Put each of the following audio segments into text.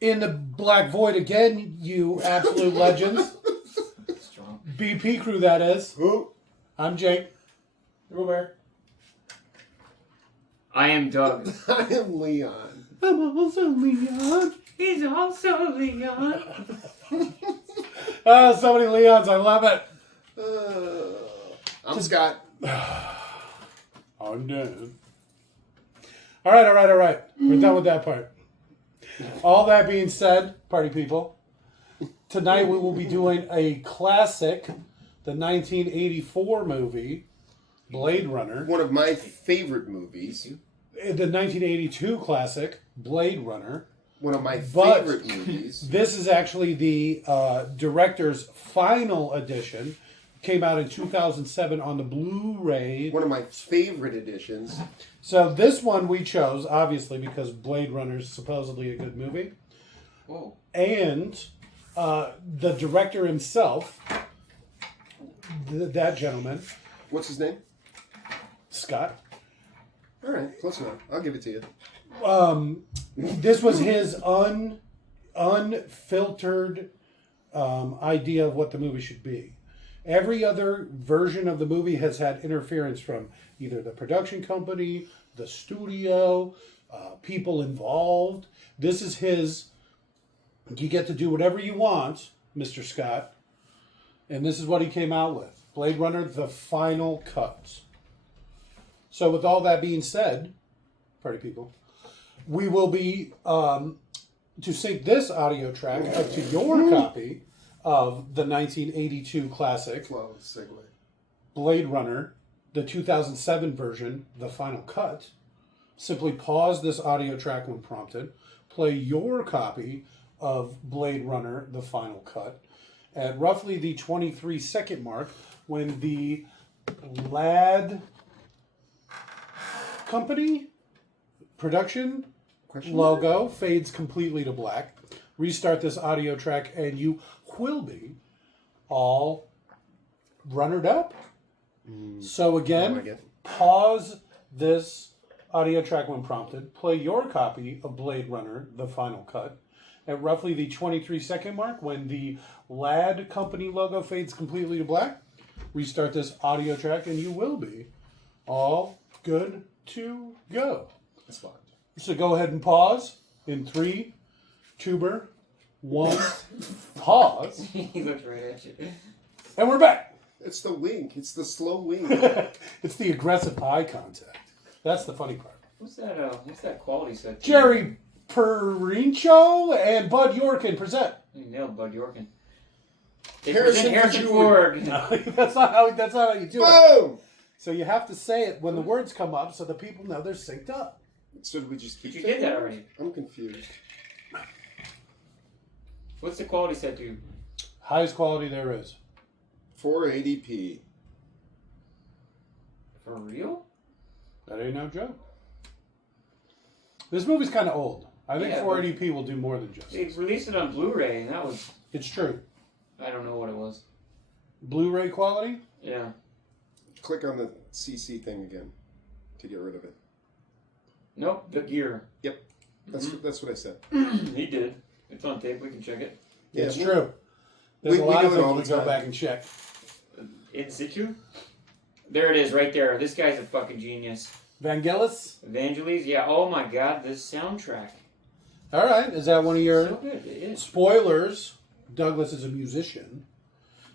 In the Black Void again, you absolute legends. Strong. BP crew, that is. Who? I'm Jake. Robert. I am Doug. I am Leon. I'm also Leon. He's also Leon. Oh, so many Leons. I love it. I'm Scott. I'm dead. All right. We're done with that part. All that being said, party people, tonight we will be doing a classic, the 1984 movie, Blade Runner. One of my favorite movies. The 1982 classic, Blade Runner. One of my But- favorite movies. This is actually the director's final edition. Came out in 2007 on the Blu-ray. One of my favorite editions. So this one we chose, obviously, because Blade Runner is supposedly a good movie. Oh. And the director himself, that gentleman, What's his name? Scott, All right, close enough. I'll give it to you. this was his unfiltered idea of what the movie should be. Every other version of the movie has had interference from either the production company, the studio, people involved. This is his, you get to do whatever you want, Mr. Scott. And this is what he came out with. Blade Runner, the final cut. So with all that being said, party people, we will be, to sync this audio track up to your copy of the 1982 classic, Flawless segue. Blade Runner, the 2007 version, the final cut. Simply pause this audio track when prompted. Play your copy of Blade Runner, the final cut. At roughly the 23-second mark, when the LAD company production logo fades completely to black, restart this audio track, and you will be all runnered up. So again, like it. pause this audio track when prompted. Play your copy of Blade Runner, the final cut. At roughly the 23-second mark, when the LAD company logo fades completely to black, restart this audio track, and you will be all good to go. That's fine. So go ahead and pause in 3, 2, 1, pause, He looked right at you. and we're back. It's the wink. It's the slow wink. It's the aggressive eye contact. That's the funny part. What's that quality set? Jerry Perincho and Bud Yorkin present. You nailed Bud Yorkin. They Harrison present Harrison Ford. Ford. That's not how you do it. Boom! So you have to say it when the words come up so the people know they're synced up. So do we just keep You saying did that it? already. I'm confused. What's the quality set to? Highest quality there is. 480p. For real? That ain't no joke. This movie's kind of old. I think Yeah, 480p will do more than just. They released it on Blu-ray, and that was, It's true. I don't know what it was. Blu-ray quality? Yeah. Click on the CC thing again to get rid of it. Nope, the gear. Yep. That's what I said. He did. It's on tape. We can check it. Yeah, It's we- true. There's we a lot do of it things all we the go time. back and check. In situ? There it is, right there. This guy's a fucking genius. Vangelis? Evangeles? Yeah, oh my god, this soundtrack. All right. Is that one of your So good, it is. spoilers? Douglas is a musician,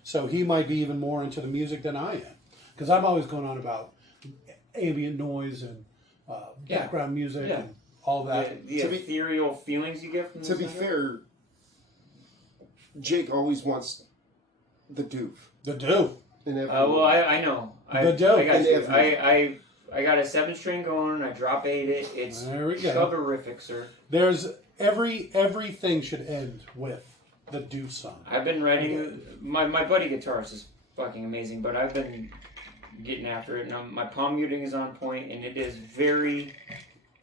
so he might be even more into the music than I am. Because I'm always going on about ambient noise and background music Yeah. and all that. The To be- ethereal feelings you get from To this be soundtrack? fair, Jake always wants the doof. The do. In every Well, I know. The dope. I got In you. every- I got a 7-string going. I drop 8 it. It's There we go. chubberific, sir. There's everything should end with the do song. I've been writing. My buddy guitarist is fucking amazing, but I've been getting after it, and my palm muting is on point, and it is very.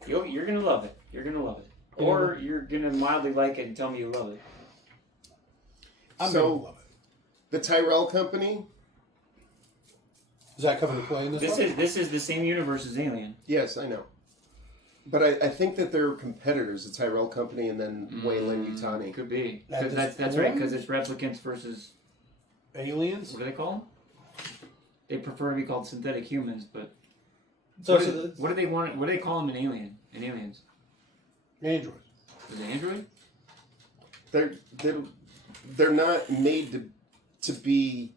You're gonna love it. You're gonna love it, or you're gonna mildly like it and tell me you love it. I'm So- gonna love it. The Tyrell Company. Is that coming to play in this one? This is the same universe as Alien. Yes, I know. But I think that they're competitors, the Tyrell Company and then Weyland Yutani. Could be. At Because this that's right, point? because it's replicants versus, Aliens? what do they call them? They prefer to be called synthetic humans, but So, what, so do, the, what do they want? What do they call them in Alien? In Aliens, Androids. is it android? They're not made to be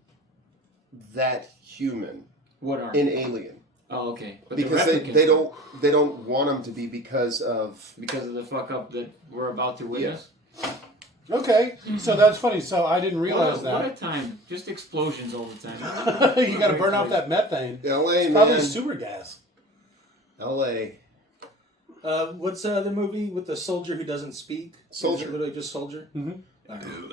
that human What are? in Alien. Oh, okay. But Because they're they replicants don't want them to be because of because of the fuck up that we're about to witness. Okay, so that's funny. So I didn't realize What a that. time! Just explosions all the time. You got to burn off that methane. L.A. It's probably man. sewer gas. L.A. what's the movie with the soldier who doesn't speak? Soldier. Is it literally just soldier? Mhm.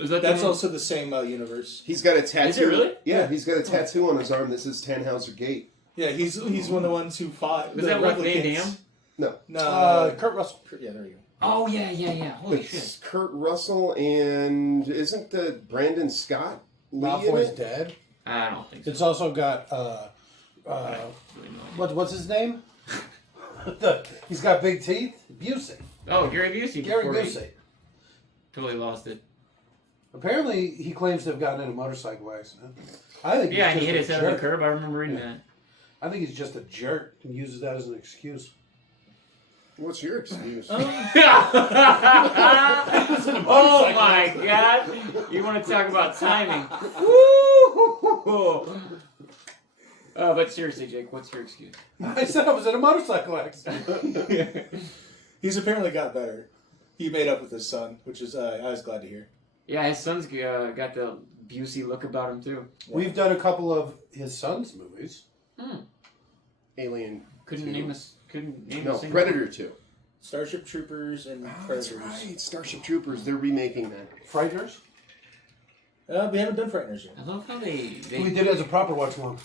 Is that That's the one- also the same universe. He's got a tattoo. Is it really? Yeah, he's got a tattoo on his arm that says Tannhauser Gate. Yeah, he's one of the ones who fought. Was the that like Van replicants. Damme? No, Kurt Russell. yeah, there you go. Oh yeah. Holy It's shit! Kurt Russell and isn't the Brandon Scott Lee in Malfoy's it? dead. I don't think so. It's also got Really no idea. what's his name? He's got big teeth. Busey. Oh, Gary Busey. Gary before he Busey. Totally lost it. Apparently, he claims to have gotten in a motorcycle accident. I think. Yeah, he's he hit his just head a on the jerk. curb. I remember reading that. I think he's just a jerk and uses that as an excuse. What's your excuse? Oh my god! You want to talk about timing? Woo! But seriously, Jake, what's your excuse? I said I was in a motorcycle accident. He's apparently got better. He made up with his son, which is I was glad to hear. Yeah, his son's got the Busey look about him too. We've done a couple of his son's movies. Alien. Couldn't 2. name us. Couldn't name No, a single Predator 2. Starship Troopers and Oh, Predators. that's right. Starship Troopers. They're remaking that. Frighteners. We haven't done Frighteners yet. I love how they We did it as a proper watch along.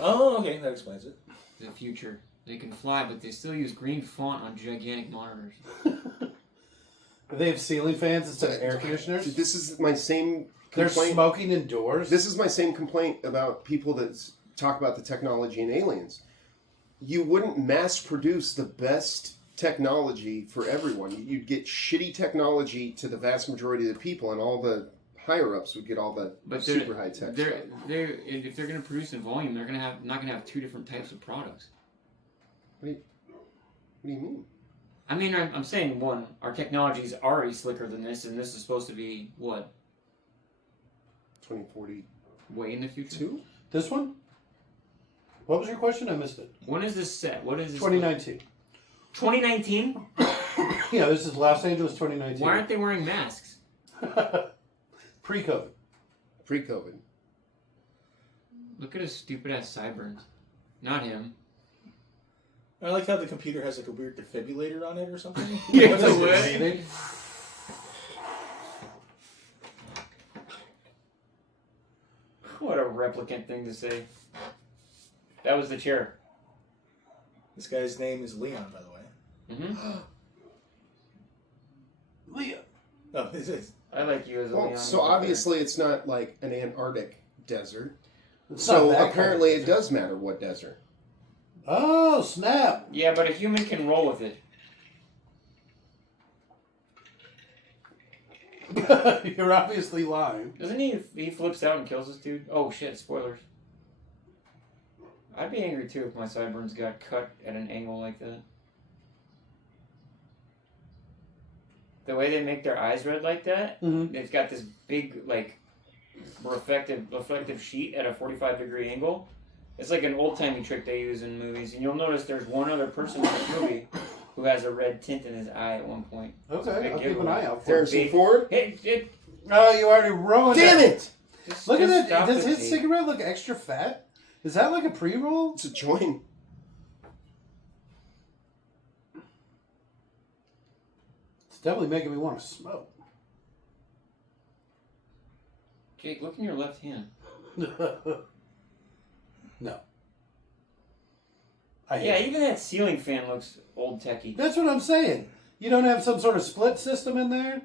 Oh, okay, that explains it. the future. They can fly, but they still use green font on gigantic monitors. They have ceiling fans instead of air conditioners. Dude, this is my same They're complaint. smoking indoors. This is my same complaint about people that talk about the technology in Aliens. You wouldn't mass produce the best technology for everyone. You'd get shitty technology to the vast majority of the people, and all the higher ups would get all the But super high tech. They're if they're going to produce in volume, they're not going to have two different types of products. What do you mean? I mean, I'm saying one, our technology is already slicker than this, and this is supposed to be what? 2042? Way in the future. This one? What was your question? I missed it. When is this set? What is this? 2019. 2019? Yeah, this is Los Angeles 2019. Why aren't they wearing masks? Pre-COVID. Pre-COVID. Look at his stupid ass sideburns. Not him. I like how the computer has like a weird defibrillator on it or something. Yeah, What the is what? it? What a replicant thing to say. That was the chair. This guy's name is Leon, by the way. Mm-hmm. Leah. Oh, this is. I like you as a Well, Leon. so obviously it's not like an Antarctic desert. It's So not that apparently kind it does matter what desert. of- Oh, snap. Yeah, but a human can roll with it. You're obviously lying. Doesn't he flips out and kills this dude? Oh shit, spoilers. I'd be angry too if my sideburns got cut at an angle like that. The way they make their eyes red like that, Mm-hmm. they've got this big, like, reflective sheet at a 45-degree angle. It's like an old-timey trick they use in movies. And you'll notice there's one other person in this movie who has a red tint in his eye at one point. Okay, Big I'll keep an giveaway. eye out for it. Harrison Ford? It Oh, you already ruined Damn it. it! just, Look at just that. stop Does it, his Jake. cigarette look extra fat? Is that like a pre-roll? It's a joint. It's definitely making me want to smoke. Jake, look in your left hand. No. I hate Yeah, it. even that ceiling fan looks old techie. That's what I'm saying. You don't have some sort of split system in there?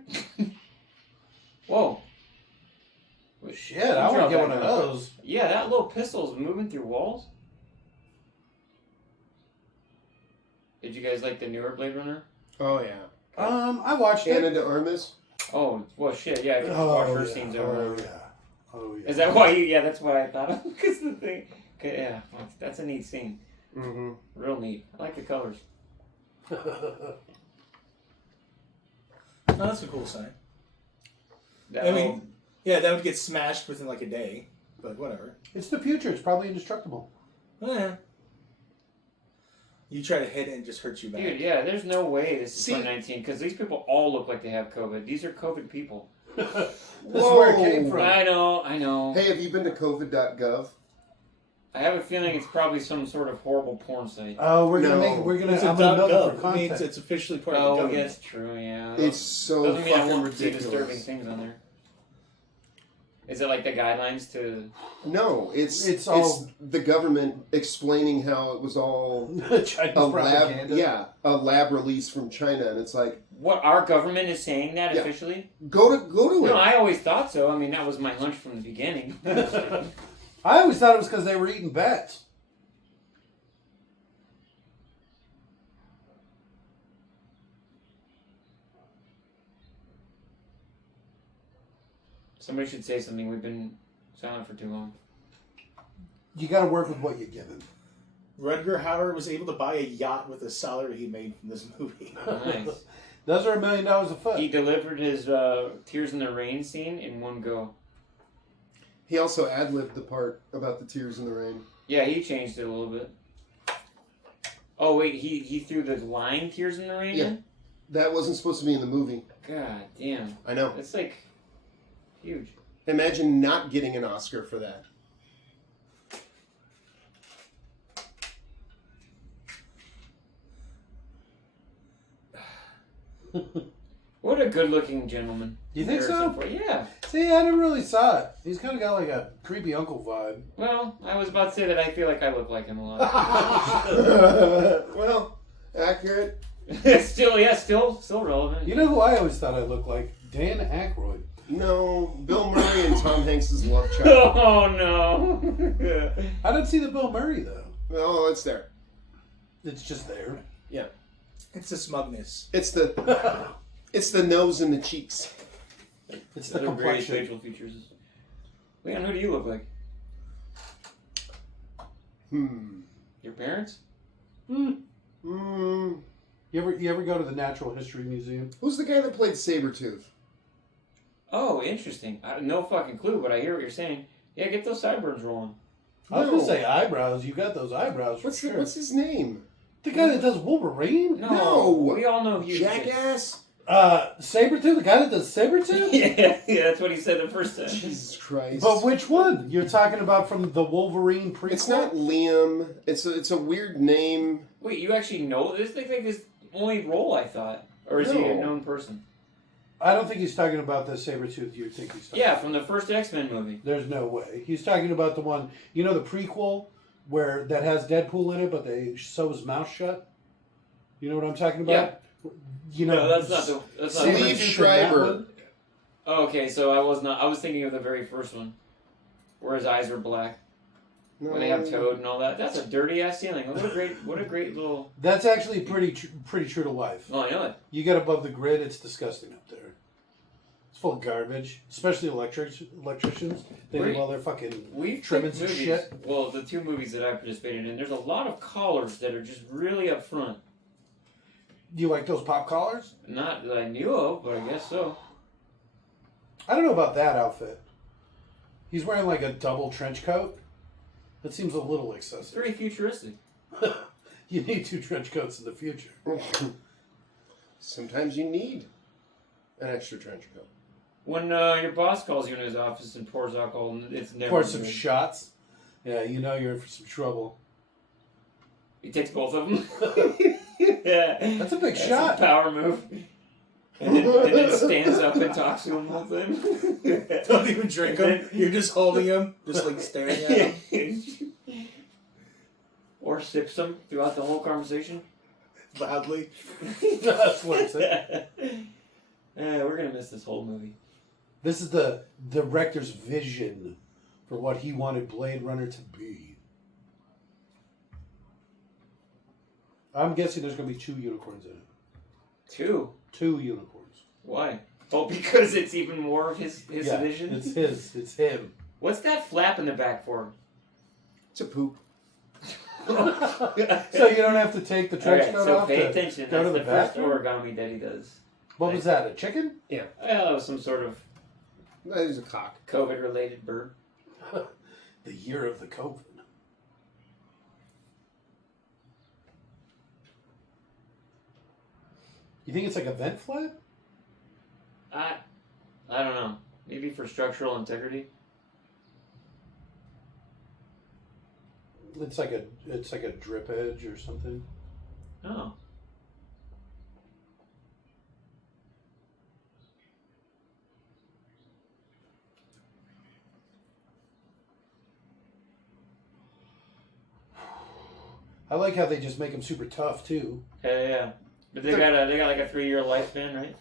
Whoa. Shit, I want to get one of those. Yeah, that little pistol's moving through walls. Did you guys like the newer Blade Runner? Oh yeah. I watched it. Anna de Armas. Oh well, shit. Yeah, I could Oh, watch her yeah. scenes Oh, over. yeah. Oh, yeah. Is that why you? Yeah, that's what I thought of. Because the thing. Okay, yeah, that's a neat scene. Mm-hmm. Real neat. I like the colors. No, that's a cool sign. That, I mean, yeah, that would get smashed within like a day, but whatever. It's the future. It's probably indestructible. Yeah. You try to hit it and it just hurts you back. dude, yeah, there's no way this is See- 2019 because these people all look like they have COVID. These are COVID people. This is where it came Whoa. from. I know. Hey, have you been to COVID.gov? I have a feeling it's probably some sort of horrible porn site. Oh, we're gonna No. make. We're gonna. It's a I'm gonna milk it .gov. for It means content. it's officially part of the Oh, government. that's true. Yeah. It's so Doesn't mean I fucking won't see disturbing ridiculous. things on there. Is it like the guidelines to? No, it's all- the government explaining how it was all Chinese a lab, propaganda. a lab release from China, and it's like What our government is saying that Yeah. officially? go to No, it. I always thought so. I mean, that was my hunch from the beginning. I always thought it was because they were eating bats. Somebody should say something. We've been silent for too long. You got to work with what you're given. Rutger Hauer was able to buy a yacht with the salary he made from this movie. Nice. Those are $1 million a foot. He delivered his Tears in the Rain scene in one go. He also ad-libbed the part about the tears in the rain. Yeah, he changed it a little bit. Oh wait, he threw the line "Tears in the Rain" Yeah. in? That wasn't supposed to be in the movie. God damn, I know. that's like huge. Imagine not getting an Oscar for that. What a good-looking gentleman. You think so? Harrison Ford. Yeah. See, I never really saw it. He's kind of got like a creepy uncle vibe. Well, I was about to say that I feel like I look like him a lot. Well, accurate. still relevant. You know who I always thought I looked like? Dan Aykroyd. No, Bill Murray and Tom Hanks' love child. Oh no. I don't see the Bill Murray though. Oh, it's there. It's just there. It's the smugness. It's the nose and the cheeks. It's the Other great complexion. facial features. Leon, who do you look like? Your parents? Hmm. Hmm. You ever go to the Natural History Museum? Who's the guy that played Sabretooth? Oh, interesting. No fucking clue, but I hear what you're saying. Yeah, get those sideburns rolling. I was No. gonna say eyebrows. You got those eyebrows for sure. What's his name? The guy that does Wolverine? No, No. we all know Hugh. Jackass? Sabretooth? The guy that does Sabretooth? yeah, that's what he said the first time. Jesus Christ. But which one? You're talking about from the Wolverine prequel? It's not Liam. It's a weird name. Wait, you actually know this? Like his only role, I thought, or is he a No. known person? I don't think he's talking about the Sabretooth you think he's talking Yeah, about. from the first X-Men movie. There's no way. He's talking about the one, you know, the prequel where that has Deadpool in it, but they sew his mouth shut. You know what I'm talking about? You know, No, that's not the. That's not Liev the Sabretooth in that Schreiber. one? Oh, okay, so I was not. I was thinking of the very first one, where his eyes were black No. when they have Toad and all that. That's a dirty ass ceiling. What a great little. That's actually pretty true to life. Oh, I know it. You get above the grid, it's disgusting up there. It's full of garbage, especially electricians. They Right. do all their fucking We've trimmings picked and movies. shit. Well, the two movies that I participated in, there's a lot of collars that are just really up front. You like those pop collars? Not that I knew of, but I guess so. I don't know about that outfit. He's wearing like a double trench coat. That seems a little It's excessive. very futuristic. You need 2 trench coats in the future. Sometimes you need an extra trench coat. When your boss calls you in his office and pours alcohol, it's never Pour some good. shots. Yeah, you know you're in for some trouble. He takes both of them. Yeah. That's a big That's shot. a power move. And then stands up and talks to him the whole time. Don't even drink them. You're just holding them, just like staring at them Or sips them throughout the whole conversation. loudly. That's what it said. We're gonna miss this whole movie. This is the director's vision for what he wanted Blade Runner to be. I'm guessing there's going to be 2 unicorns in it. 2. 2 unicorns. Why? Oh, because it's even more of his Yeah, division? it's his. It's him. What's that flap in the back for? It's a poop. So you don't have to take the trench Okay, coat so off pay to attention. go That's to the the first bathroom? origami that he does. What was that, a chicken? Well, it was some sort of That is a cock. COVID-related bird. The year of the COVID. You think it's like a vent flap? I don't know. Maybe for structural integrity. It's like a drip edge or something. Oh. I like how they just make them super tough too. Yeah. But they got like a 3-year lifespan, right?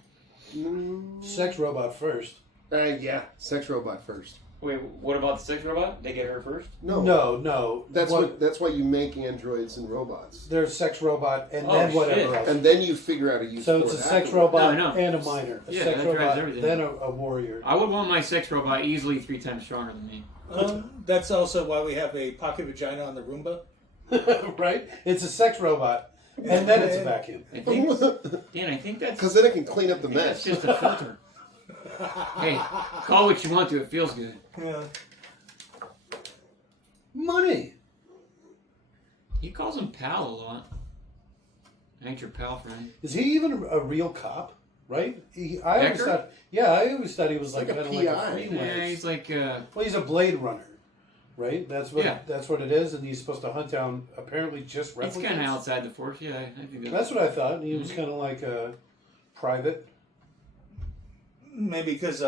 Sex robot first. Yeah, sex robot first. Wait, what about the sex robot? They get her first? No. That's that's why you make androids and robots, There's sex robot and Oh, then whatever shit. else. and then you figure out a use. So for it's a it sex afterwards. robot No, I know. and a minor. A Yeah, sex that drives robot, everything. then a warrior. I would want my sex robot easily 3 times stronger than me. That's also why we have a pocket vagina on the Roomba. Right? It's a sex robot. And then it's a vacuum. I think, Dan, I think that's Because then it can clean up the that's mess. just a filter. Hey, call what you want to. It feels good. Yeah. Money. He calls him pal a lot. I ain't your pal, friend. Is he even a real cop? Right? I always Becker? thought. Yeah, I always thought he was like like a kind of like a PI. freelance. Yeah, he's like, Well, he's a Blade Runner, right? That's what Yeah. that's what it is, and he's supposed to hunt down apparently just replicants. he's kind of outside the force. Yeah, I think That's what I thought. He was kind of like a private. Maybe because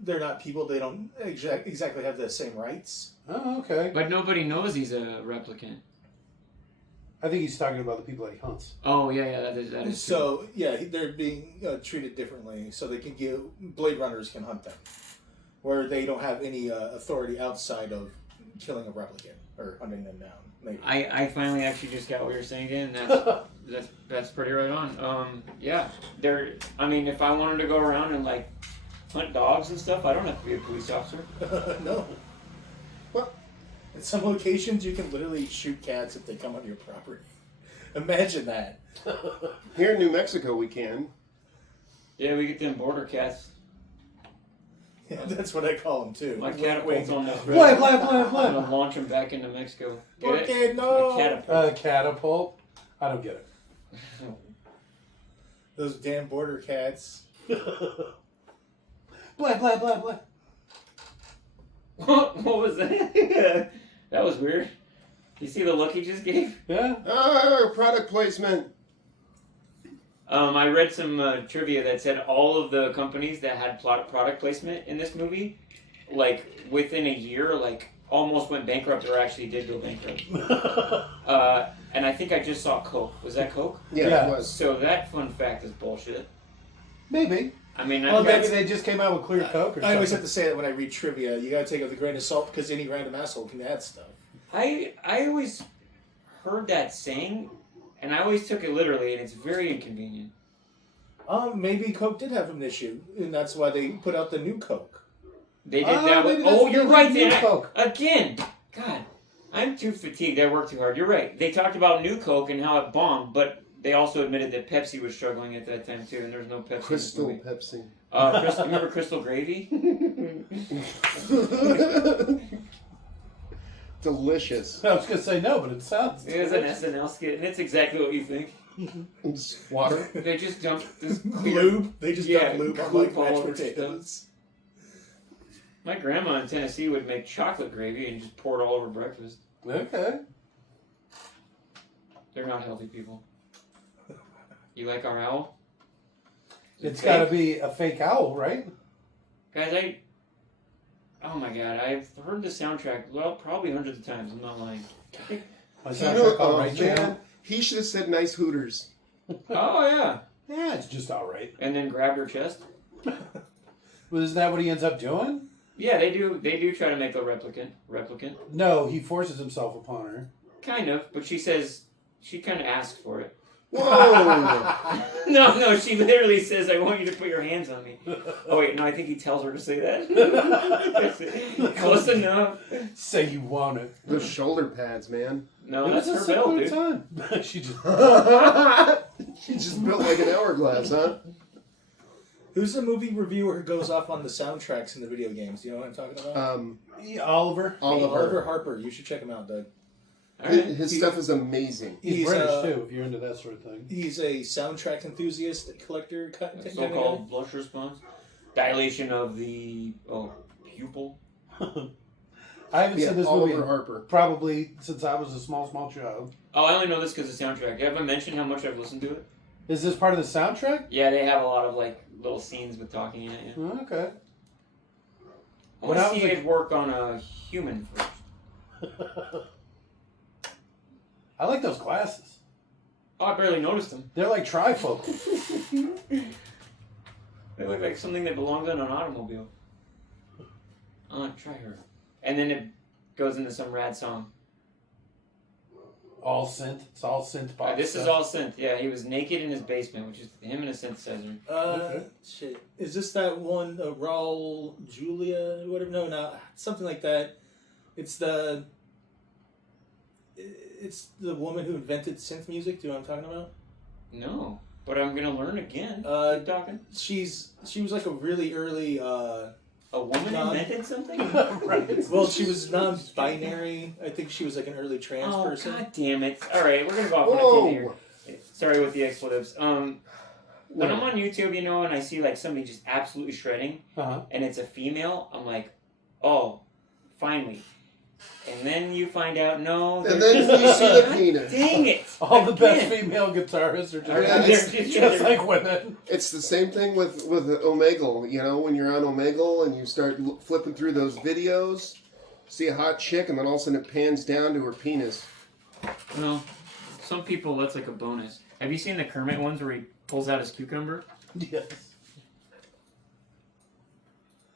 they're not people, they don't exactly have the same rights. Oh, okay. But nobody knows he's a replicant. I think he's talking about the people that he hunts. Oh, yeah, that is true. So yeah, they're being treated differently, so they can give Blade Runners can hunt them, where they don't have any authority outside of killing a replicant or hunting them down. Maybe. I finally actually just got what you're saying again. That's pretty right on. Yeah, I mean, if I wanted to go around and like hunt dogs and stuff, I don't have to be a police officer. No. Well, At some locations, you can literally shoot cats if they come on your property. Imagine that. here in New Mexico, we can. Yeah, we get them border cats. Yeah, that's what I call them too. My Wink, catapult's wink. on this Blah, road. blah, blah, I'm blah. gonna launch them back into Mexico. Get it? Okay, no. A catapult. Catapult. I don't get it. Those damn border cats. Blah, blah, blah, blah. What was that? That was weird. You see the look he just gave? Yeah? Product placement. I read some trivia that said all of the companies that had product placement in this movie, like within a year, like almost went bankrupt or actually did go bankrupt. And I think I just saw Coke. Was that Coke? Yeah, Yeah. it was. So that fun fact is bullshit. Maybe. I mean, Well, maybe that's- they just came out with clear Coke or I always have something. to say that when I read trivia. You gotta take it with a grain of salt because any random asshole can add stuff. I always heard that saying, and I always took it literally, and it's very inconvenient. Maybe Coke did have an issue, and that's why they put out the new Coke. They did Oh, that with. maybe that's Oh, you're the right. new They, Coke. again, God, I'm too fatigued. I work too hard. You're right. They talked about new Coke and how it bombed, but they also admitted that Pepsi was struggling at that time too, and there's no Pepsi. Crystal in this movie. Pepsi. Remember Crystal Gravy? Delicious. I was going to say no, but it sounds. It was an SNL skit, and it's exactly what you think. Water. They just dumped this clear. Lube? They just Yeah, dump lube on lube like all mashed over potatoes. My grandma in Tennessee would make chocolate gravy and just pour it all over breakfast. Okay. They're not healthy people. You like our owl? It's got to be a fake owl, right? Guys, oh my god, I've heard the soundtrack, well, probably hundreds of times, I'm not lying. My You soundtrack know, all oh, right man, channel. he should have said nice Hooters. Oh yeah. Yeah, it's just all right. And then grabbed her chest? Well, isn't that what he ends up doing? Yeah, they do try to make a replicant. No, he forces himself upon her. Kind of, but she says, She kind of asks for it. Whoa! No, she literally says, "I want you to put your hands on me." Oh wait, no, I think he tells her to say that. Close enough. Say you want it. Those shoulder pads, man. No, It that's was a her belt, simpler dude. time. She just. She just built like an hourglass, huh? Who's the movie reviewer who goes off on the soundtracks in the video games? Do you know what I'm talking about? Yeah, Oliver. Oliver Harper. You should check him out, Doug. All right. His stuff is amazing. He's British too, if you're into that sort of thing. He's a soundtrack enthusiast, collector, So-called blush response, dilation of the pupil. I haven't Yeah, seen this Oliver movie Harper. probably since I was a small child. Oh, I only know this because of the soundtrack. Have I mentioned how much I've listened to it? Is this part of the soundtrack? Yeah, they have a lot of like little scenes with talking in it. Yeah. Oh, okay. I When want I to was see like- it work on a human first. I like those glasses. Oh, I barely noticed them. They're like trifocal. They look like something that belongs on an automobile. Try her. And then it goes into some rad song. All synth. It's all synth pop. This is stuff. all synth. Yeah, he was naked in his basement, which is him and a synthesizer. Okay. Shit. Is this that one, Raul Julia, whatever? No, something like that. It's the woman who invented synth music. Do you know what I'm talking about? No, but I'm gonna learn again. Keep talking. She was like a really early. A woman invented something? Right. Well, she was non-binary. I think she was like an early trans Oh, person. god damn it. Alright, we're gonna go off on a tangent Whoa! here. Sorry with the expletives. When I'm on YouTube, and I see like somebody just absolutely shredding, Uh-huh. and it's a female, I'm like, oh, finally. And then you find out, no. And they're then just- you see the God penis. Dang it! All the best Again. female guitarists are Are just, they- just like women. It's the same thing with Omegle. You know, when you're on Omegle and you start flipping through those videos, see a hot chick, and then all of a sudden it pans down to her penis. Well, some people, that's like a bonus. Have you seen the Kermit ones where he pulls out his cucumber? Yes.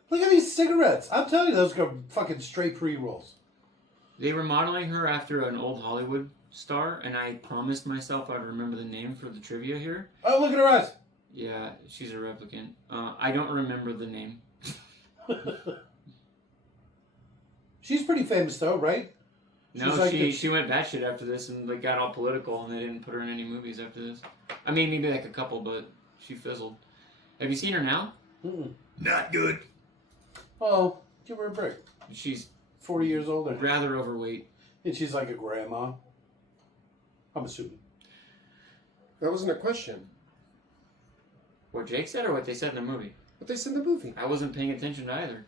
Look at these cigarettes. I'm telling you, those go fucking straight pre-rolls. They were modeling her after an old Hollywood star, and I promised myself I'd remember the name for the trivia here. Oh, look at her eyes. Yeah, she's a replicant. I don't remember the name. She's pretty famous though, right? No, She's like she went batshit after this and like got all political, and they didn't put her in any movies after this. I mean, maybe like a couple, but she fizzled. Have you seen her now? Mm-mm. Not good. Oh, give her a break. She's 40 years older. rather overweight. And she's like a grandma. I'm assuming. That wasn't a question. What Jake said or what they said in the movie? But they said in the movie. I wasn't paying attention to either.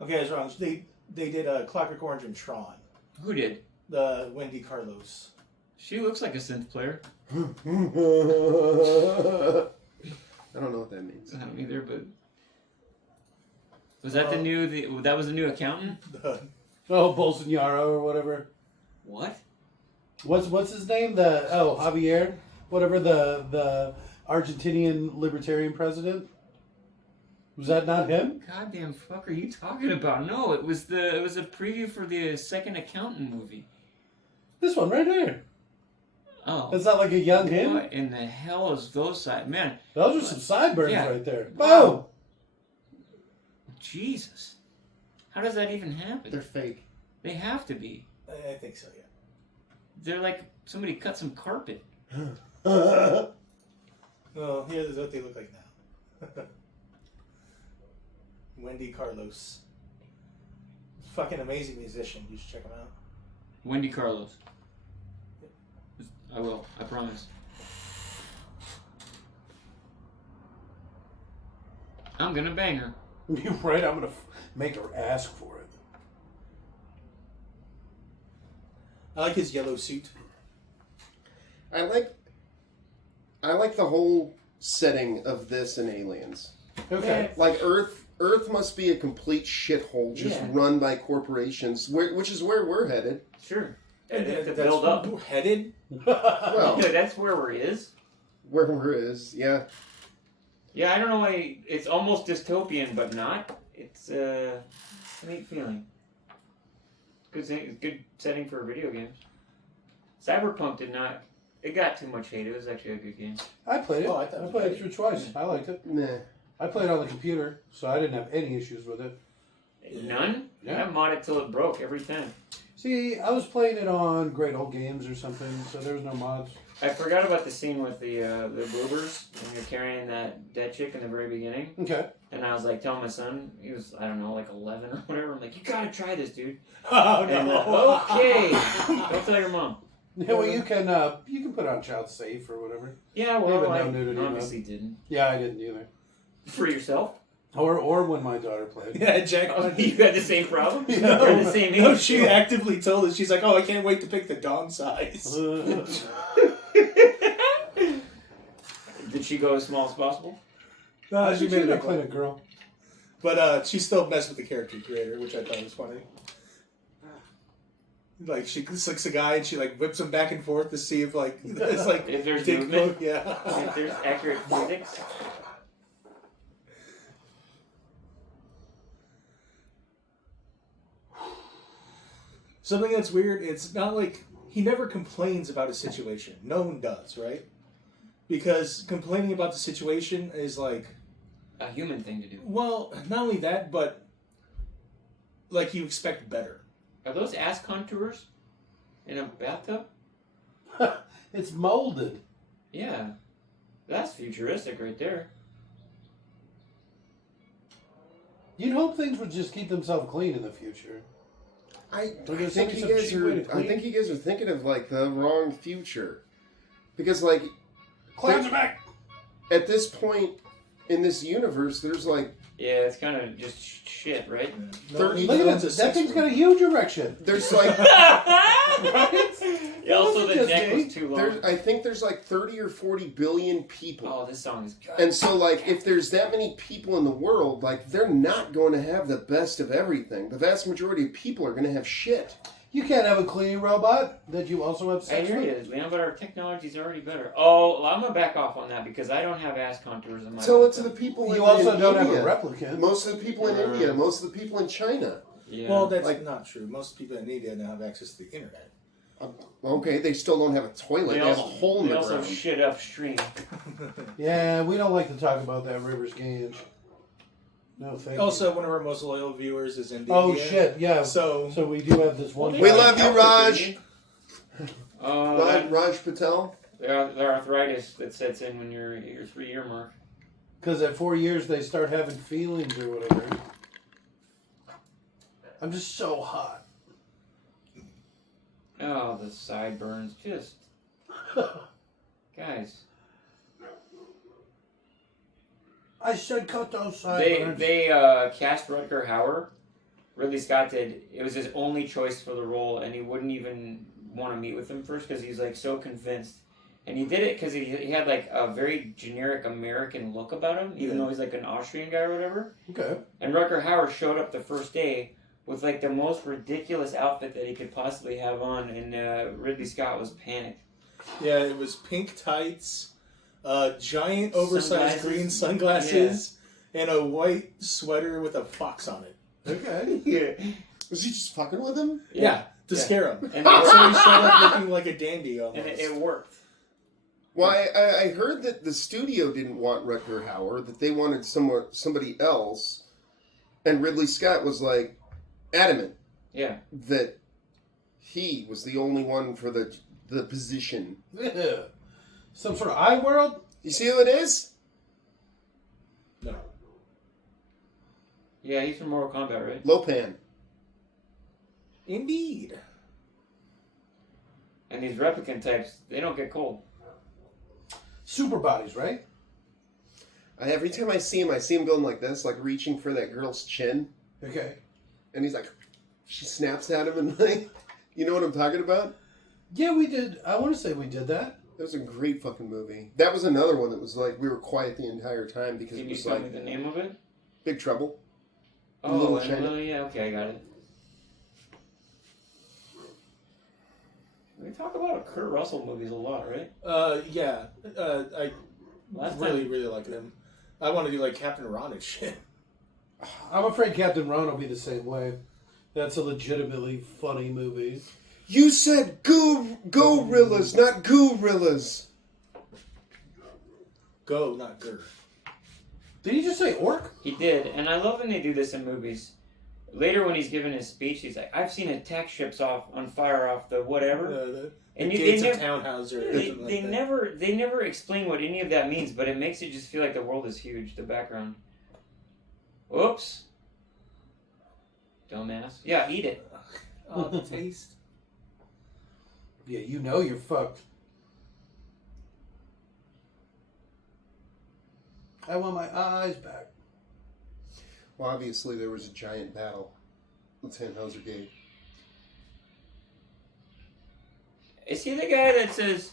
Okay, I was wrong. They did Clockwork Orange and Tron. Who did? The Wendy Carlos. She looks like a synth player. I don't know what that means. I don't either, but was that that was the new accountant? Oh, Bolsonaro or whatever. What? What's his name? Javier, whatever the Argentinian libertarian president. Was that not him? Goddamn fuck are you talking about? No, it was a preview for the second accountant movie. This one right here. Oh. That's not like a young him. What in the hell is those sides? Man, Those are some sideburns Yeah. right there. Wow. Boom. Jesus. How does that even happen? They're fake. They have to be. I think so, yeah. They're like somebody cut some carpet. Well, here's what they look like now. Wendy Carlos. Fucking amazing musician. You should check him out. Wendy Carlos. I will. I promise. I'm gonna bang her. You're right. I'm gonna make her ask for it. I like his yellow suit. I like the whole setting of this and Aliens. Okay. Like Earth must be a complete shithole just Yeah. run by corporations, which is where we're headed. Sure. That's To build up. headed. Well, Yeah, that's where we're is. where we're is, yeah. Yeah, I don't know why it's almost dystopian, but not. It's a neat feeling. Good thing, good setting for video games. Cyberpunk did not. It got too much hate. It was actually a good game. I played it. Oh, I I thought it was played it great. through twice. I liked it. Nah. I played it on the computer, so I didn't have any issues with it. None? Yeah. I mod it till it broke every time. See, I was playing it on Great Old Games or something, so there was no mods. I forgot about the scene with the boobers when you're carrying that dead chick in the very beginning. Okay. And I was like telling my son, he was, I don't know, like 11 or whatever. I'm like, you gotta try this, dude. Oh And, no! okay. Don't tell your mom. Yeah, well, you can put it on child safe or whatever. Yeah, Leave well, it I no nudity, obviously didn't. Yeah, I didn't either. For yourself? Or when my daughter played. Yeah, Jack. Oh, you had the same problem? Yeah. You're the same age? No, she actively told us. She's like, "Oh, I can't wait to pick the dong size." Did she go as small as possible? No, She made it a clinic girl. But she still messed with the character creator, which I thought was funny. Like she slicks a guy and she like whips him back and forth to see if like it's like If there's dick movement? mode, yeah. If there's accurate physics? Something that's weird. It's not like he never complains about a situation. No one does, right? Because complaining about the situation is like, A human thing to do. well, not only that, but like you expect better. Are those ass contours in a bathtub? It's molded. Yeah. That's futuristic right there. You'd hope things would just keep themselves clean in the future. I there's think only you some guys cheap way to are. I clean. think you guys are thinking of like the wrong future, because like Clouds are back! at this point in this universe, there's like Yeah, it's kind of just shit, right? No, 30 Look at owns a that. That sex thing's room. got a huge erection. there's like Yeah, also the Just neck gay. was too long. there's I think there's like 30 or 40 billion people. Oh, this song is good. And so, like, if there's that many people in the world, like, they're not going to have the best of everything. The vast majority of people are going to have shit. You can't have a cleaning robot that you also have I sex hear with. you, Leon, but our technology's already better. Oh, well, I'm gonna back off on that because I don't have ass contours in my Tell it to bathtub. the people You in, also in don't have India. a replicant. Most of the people in India, most of the people in China. Yeah. Well, that's Like- not true. Most people in India now have access to the internet. Okay, they still don't have a toilet. They have a hole in they the also ground. shit upstream. Yeah, we don't like to talk about that Rivers Gange. No, thank Also, one of our most loyal viewers is in you. Oh, India. shit, yeah. So So we do have this one. We guy. love you, Raj. That, Raj Patel. the arthritis that sets in when you're at your 3-year mark. Because at 4 years they start having feelings or whatever. I'm just so hot. Oh, the sideburns. Just. Guys. I said cut those They sideburns. cast Rutger Hauer. Ridley Scott did. It was his only choice for the role, and he wouldn't even want to meet with him first because he's like so convinced. And he did it because he had like a very generic American look about him, even though he's like an Austrian guy or whatever. Okay. And Rutger Hauer showed up the first day with like the most ridiculous outfit that he could possibly have on, and Ridley Scott was panicked. yeah, it was pink tights, giant oversized Sunglasses. green sunglasses, and a white sweater with a fox on it. Okay. Yeah. Was he just fucking with him? Yeah, to Yeah. scare him. And, So he showed up looking like a dandy almost. and it worked. Well, I heard that the studio didn't want Rutger Hauer, that they wanted somebody else, and Ridley Scott was like adamant Yeah. that he was the only one for the position. Yeah. Some sort of eye world? You see who it is? No. Yeah, he's from Mortal Kombat, right? Lopan. Indeed. And these replicant types, they don't get cold. Super bodies, right? Every time I see him going like this, like reaching for that girl's chin, Okay. and he's like, she snaps at him and like, you know what I'm talking about? Yeah, we did. I want to say we did that. That was a great fucking movie. That was another one that was like, we were quiet the entire time because Can it you was tell me like the name of it? Big Trouble. Oh, Little and China. yeah, okay, I got it. We talk about Kurt Russell movies a lot, right? Yeah. I Last really, time, really like him. I want to do like Captain Ron and shit. I'm afraid Captain Ron will be the same way. That's a legitimately funny movie. You said gorillas, not gorillas. Go, not gur. Did he just say orc? He did, and I love when they do this in movies. Later, when he's giving his speech, he's like, "I've seen attack ships on fire off the whatever." The And gates they of never, Townhauser. Or they, something they like never, they never explain what any of that means, but it makes it just feel like the world is huge. The background. Oops. Dumbass. Yeah, eat it. that. Oh, the taste. Yeah, you know you're fucked. I want my eyes back. Well, obviously there was a giant battle with Tannhauser Gate. Is he the guy that says,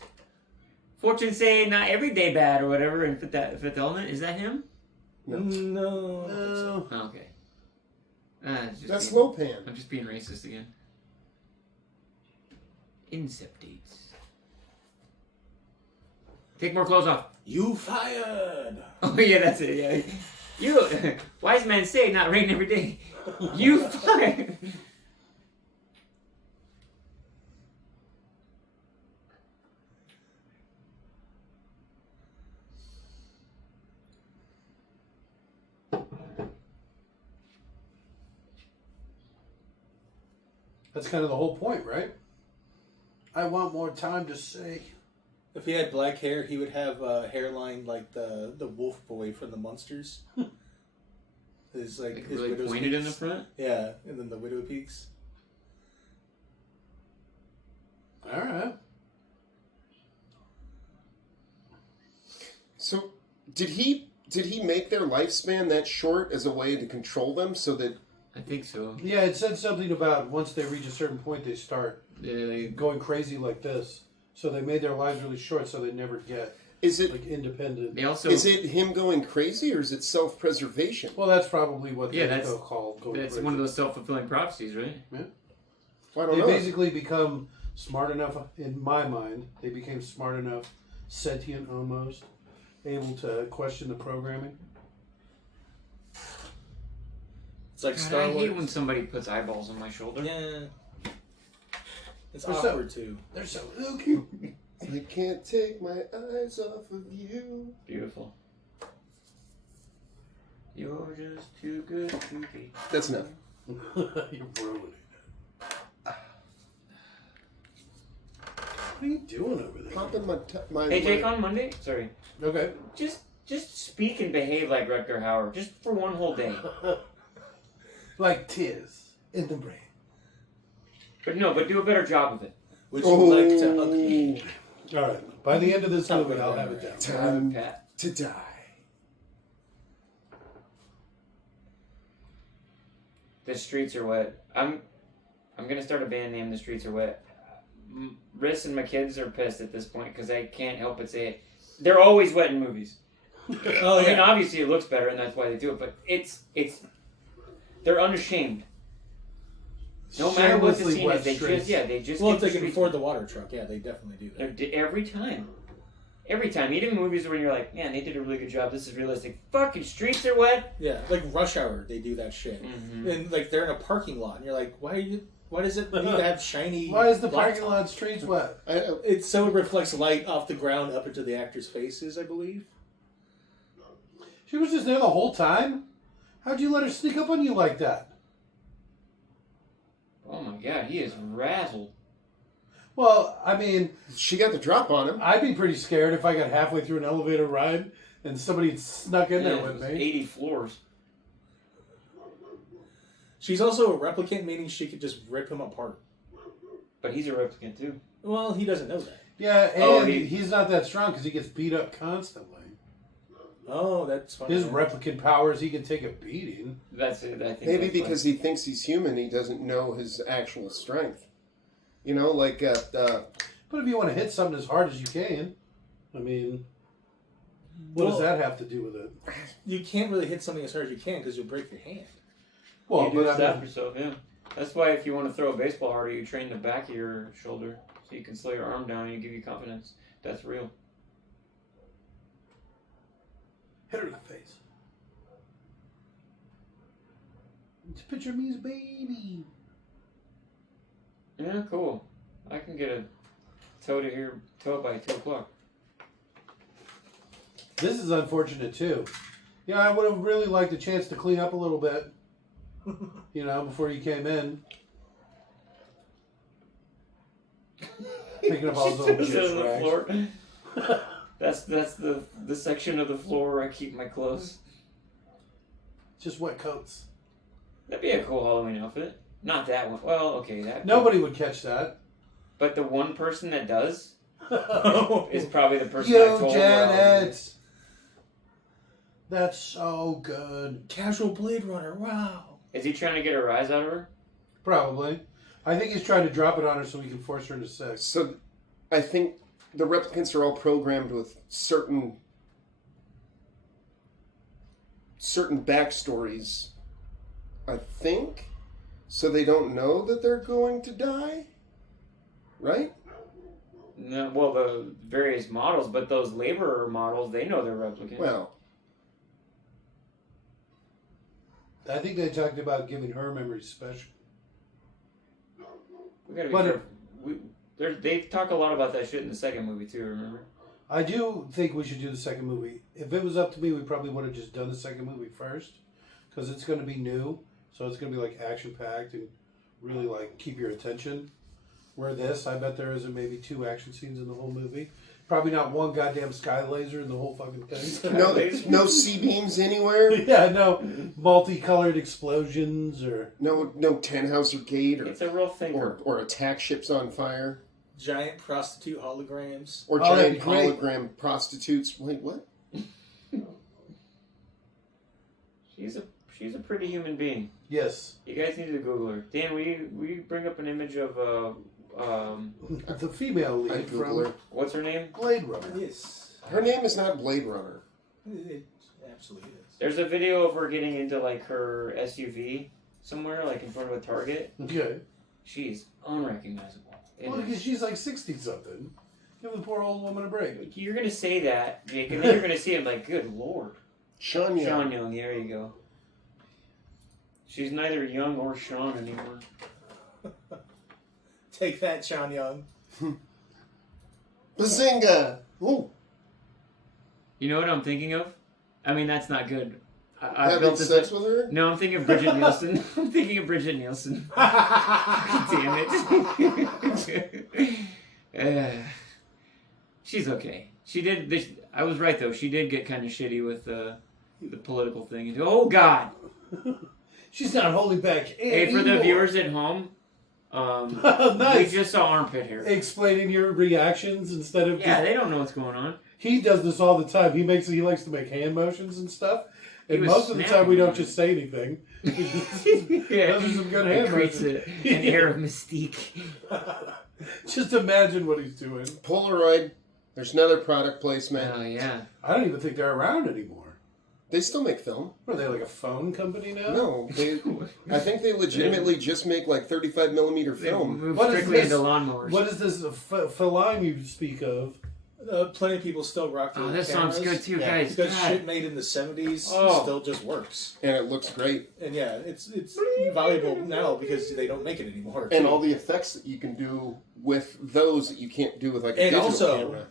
"Fortune say not every day bad" or whatever in Fifth Element? Is that him? No. No. No. Oh, okay. It's just That's being- Lopan. I'm just being racist again. Inceptates. Take more clothes off. You fired. Oh yeah, that's it. Yeah, you wise men say not rain every day. You fired. That's kind of the whole point, right? I want more time to say. If he had black hair, he would have a hairline like the wolf boy from the Munsters. His Like his really widow's pointed in the peaks. front. Yeah, and then the widow peaks. All right. So, did he make their lifespan that short as a way to control them so that I think so. Yeah, it said something about once they reach a certain point, they start Yeah, going crazy like this. So they made their lives really short so they never get is it like independent. they also. is it him going crazy or is it self-preservation? Well, that's probably what Yeah, they that's- call going That's crazy. one of those self-fulfilling prophecies, right? I don't They know. basically become smart enough, in my mind, they became smart enough, sentient almost, able to question the programming. It's like God, Star I Wars. hate when somebody puts eyeballs on my shoulder. Yeah. It's What's up? awkward too. They're so ooky. I can't take my eyes off of you. Beautiful. You're just too good to be. That's enough. You're ruining it. What are you doing over there? Popping my Hey Jake, my, on Monday, sorry, Okay. just speak and behave like Rutger Hauer, just for one whole day. Like tears in the brain. But do a better job of it. Would you like to hug me? All right. By the end of this Stop movie, it, I'll right, have it right. down. time Pat. to die. The streets are wet. I'm gonna start a band named The Streets Are Wet. Riss and my kids are pissed at this point because I can't help but say it. They're always wet in movies. Oh I mean, yeah. obviously it looks better and that's why they do it, but it's they're unashamed. No matter what the Shamelessly scene wet is, they streets. just Well, get if they the can streets afford the water truck, yeah, they definitely do that. every time. Every time. Even movies where you're like, man, they did a really good job. This is realistic. Fucking streets are wet. Yeah, like Rush Hour, they do that shit. Mm-hmm. And like they're in a parking lot, and you're like, why does it need to have shiny? Why is the parking blacktop? lot streets wet? It's so it reflects light off the ground up into the actors' faces, I believe. She was just there the whole time? How'd you let her sneak up on you like that? Oh my god, he is razzled. Well, I mean, She got the drop on him. I'd be pretty scared if I got halfway through an elevator ride and somebody had snuck in there Yeah, with me. 80 floors. She's also a replicant, meaning she could just rip him apart. But he's a replicant too. Well, he doesn't know that. Yeah, and Oh, he's not that strong because he gets beat up constantly. Oh, that's funny. His replicant powers, he can take a beating. That's it. I think Maybe that's why. because he thinks he's human, he doesn't know his actual strength. You know, like But if you want to hit something as hard as you can, I mean, what does Well- that have to do with it? You can't really hit something as hard as you can because you'll break your hand. Well, you do but I stop mean, yourself, yeah. That's why if you want to throw a baseball harder, you train the back of your shoulder so you can slow your arm down and you give you confidence. That's real. hit her in the face. It's a picture of me as a baby. Yeah, cool. I can get a tow by 2 o'clock. This is unfortunate too. Yeah, I would have really liked a chance to clean up a little bit. You know, before you came in. Picking up all those old Just shit on the rags. floor. That's the section of the floor where I keep my clothes. Just wet coats. That'd be a cool Halloween outfit. Not that one. Well, okay, that. Nobody would catch that. But the one person that does Oh. is probably the person I Yo, told. Janet! That's so good. Casual Blade Runner. Wow. Is he trying to get a rise out of her? Probably. I think he's trying to drop it on her so we can force her into sex. So, I think the replicants are all programmed with certain backstories. I think, so they don't know that they're going to die, right? No, well, the various models, but those laborer models, they know they're replicants. Well, I think they talked about giving her memories special. we gotta be but careful. They talk a lot about that shit in the second movie too. Remember? I do think we should do the second movie. If it was up to me, we probably would have just done the second movie first, because it's going to be new, so it's going to be like action packed and really like keep your attention. Where this, I bet there isn't maybe 2 action scenes in the whole movie. Probably not one goddamn sky laser in the whole fucking thing. no C-beams anywhere. Yeah, no multicolored explosions or No Tannhauser Gate It's a real thinker. or attack ships on fire Giant prostitute holograms. or Oh, that'd giant be great. hologram prostitutes. Wait, what? She's a pretty human being. yes, You guys need to Google her. Dan, will you bring up an image of the female I lead Google her. from what's her name? Blade Runner. Yes. Her name is not Blade Runner. It absolutely is. There's a video of her getting into like her SUV somewhere, like in front of a Target. Okay. She's unrecognizable. It Well, is- because she's like 60 something. Give the poor old woman a break. You're gonna say that, Jake, and then you're gonna see him like, good lord. Sean Young. Sean Young, there you go. She's neither young or Sean anymore. Take that, Sean Young. Bazinga! Ooh, You know what I'm thinking of? I mean, that's not good. I having built this sex up. with her? No, I'm thinking of Bridget Nielsen. I'm thinking of Bridget Nielsen. Damn it. She's okay. She did. I was right though. She did get kind of shitty with the political thing. Oh God! She's not holding back Hey, for the anymore. viewers at home, Nice. we just saw armpit hair. Explaining your reactions instead of Yeah, just, they don't know what's going on. he does this all the time. He likes to make hand motions and stuff. And was most of the time snapping we don't on it. just say anything. Yeah, Those are some good it hand creates motions. an air of mystique. Just imagine what he's doing. Polaroid. There's another product placement. Oh yeah. I don't even think they're around anymore. They still make film. Are they like a phone company now? No, I think they legitimately just make like 35 millimeter They film. move What is strictly this? into lawnmowers. What is this Feline you speak of? Plenty of people still rock the Oh, this cameras. sounds good too, Yeah, guys. because God. shit made in the 70s Oh. still just works. And it looks great. And yeah, it's valuable now because they don't make it anymore. And too. all the effects that you can do with those that you can't do with like a And digital also, camera.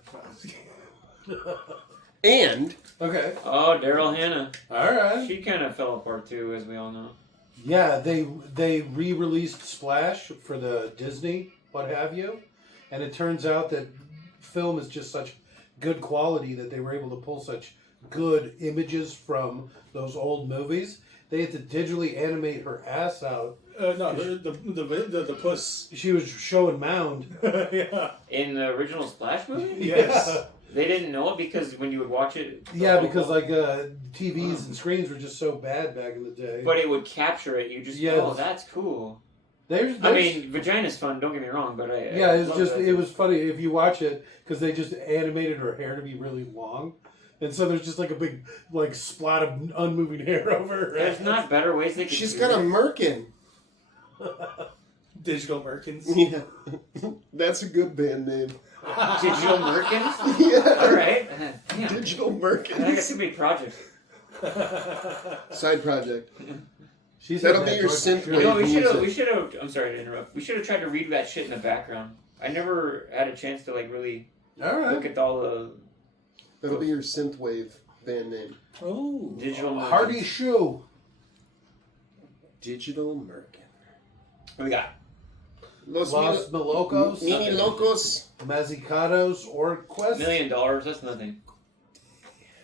And Okay. Oh, Daryl Hannah. All right. She kind of fell apart too, as we all know. Yeah, they re-released Splash for the Disney, what have you, and it turns out that film is just such good quality that they were able to pull such good images from those old movies. They had to digitally animate her ass out. no, the puss. She was showing mound. Yeah. In the original Splash movie, Yes. they didn't know it because when you would watch it, the Yeah, whole- because like TVs and screens were just so bad back in the day. but it would capture it. You just, Yes. oh, that's cool. there's I mean, vagina's fun. Don't get me wrong, but yeah, it's love just that. it was funny if you watch it because they just animated her hair to be really long, and so there's just like a big like splat of unmoving hair over her. There's not better ways they could. she's do got a it. merkin. Digital Merkins. Yeah, that's a good band name. Digital Merkins. Yeah, All right. Yeah. Digital I got Merkins. too many projects. Side project. She said That'll be that, your George, synth for wave. sure. No, we music. should have. We should have. I'm sorry to interrupt. We should have tried to read that shit in the background. I never had a chance to like really All right. look at all the That'll be your synthwave band name. Oh. digital. Hardy Shoe. Digital Merkin. What we got? Los Malocos. Mini Locos. Mazzicatos or Quest. $1 million. That's nothing.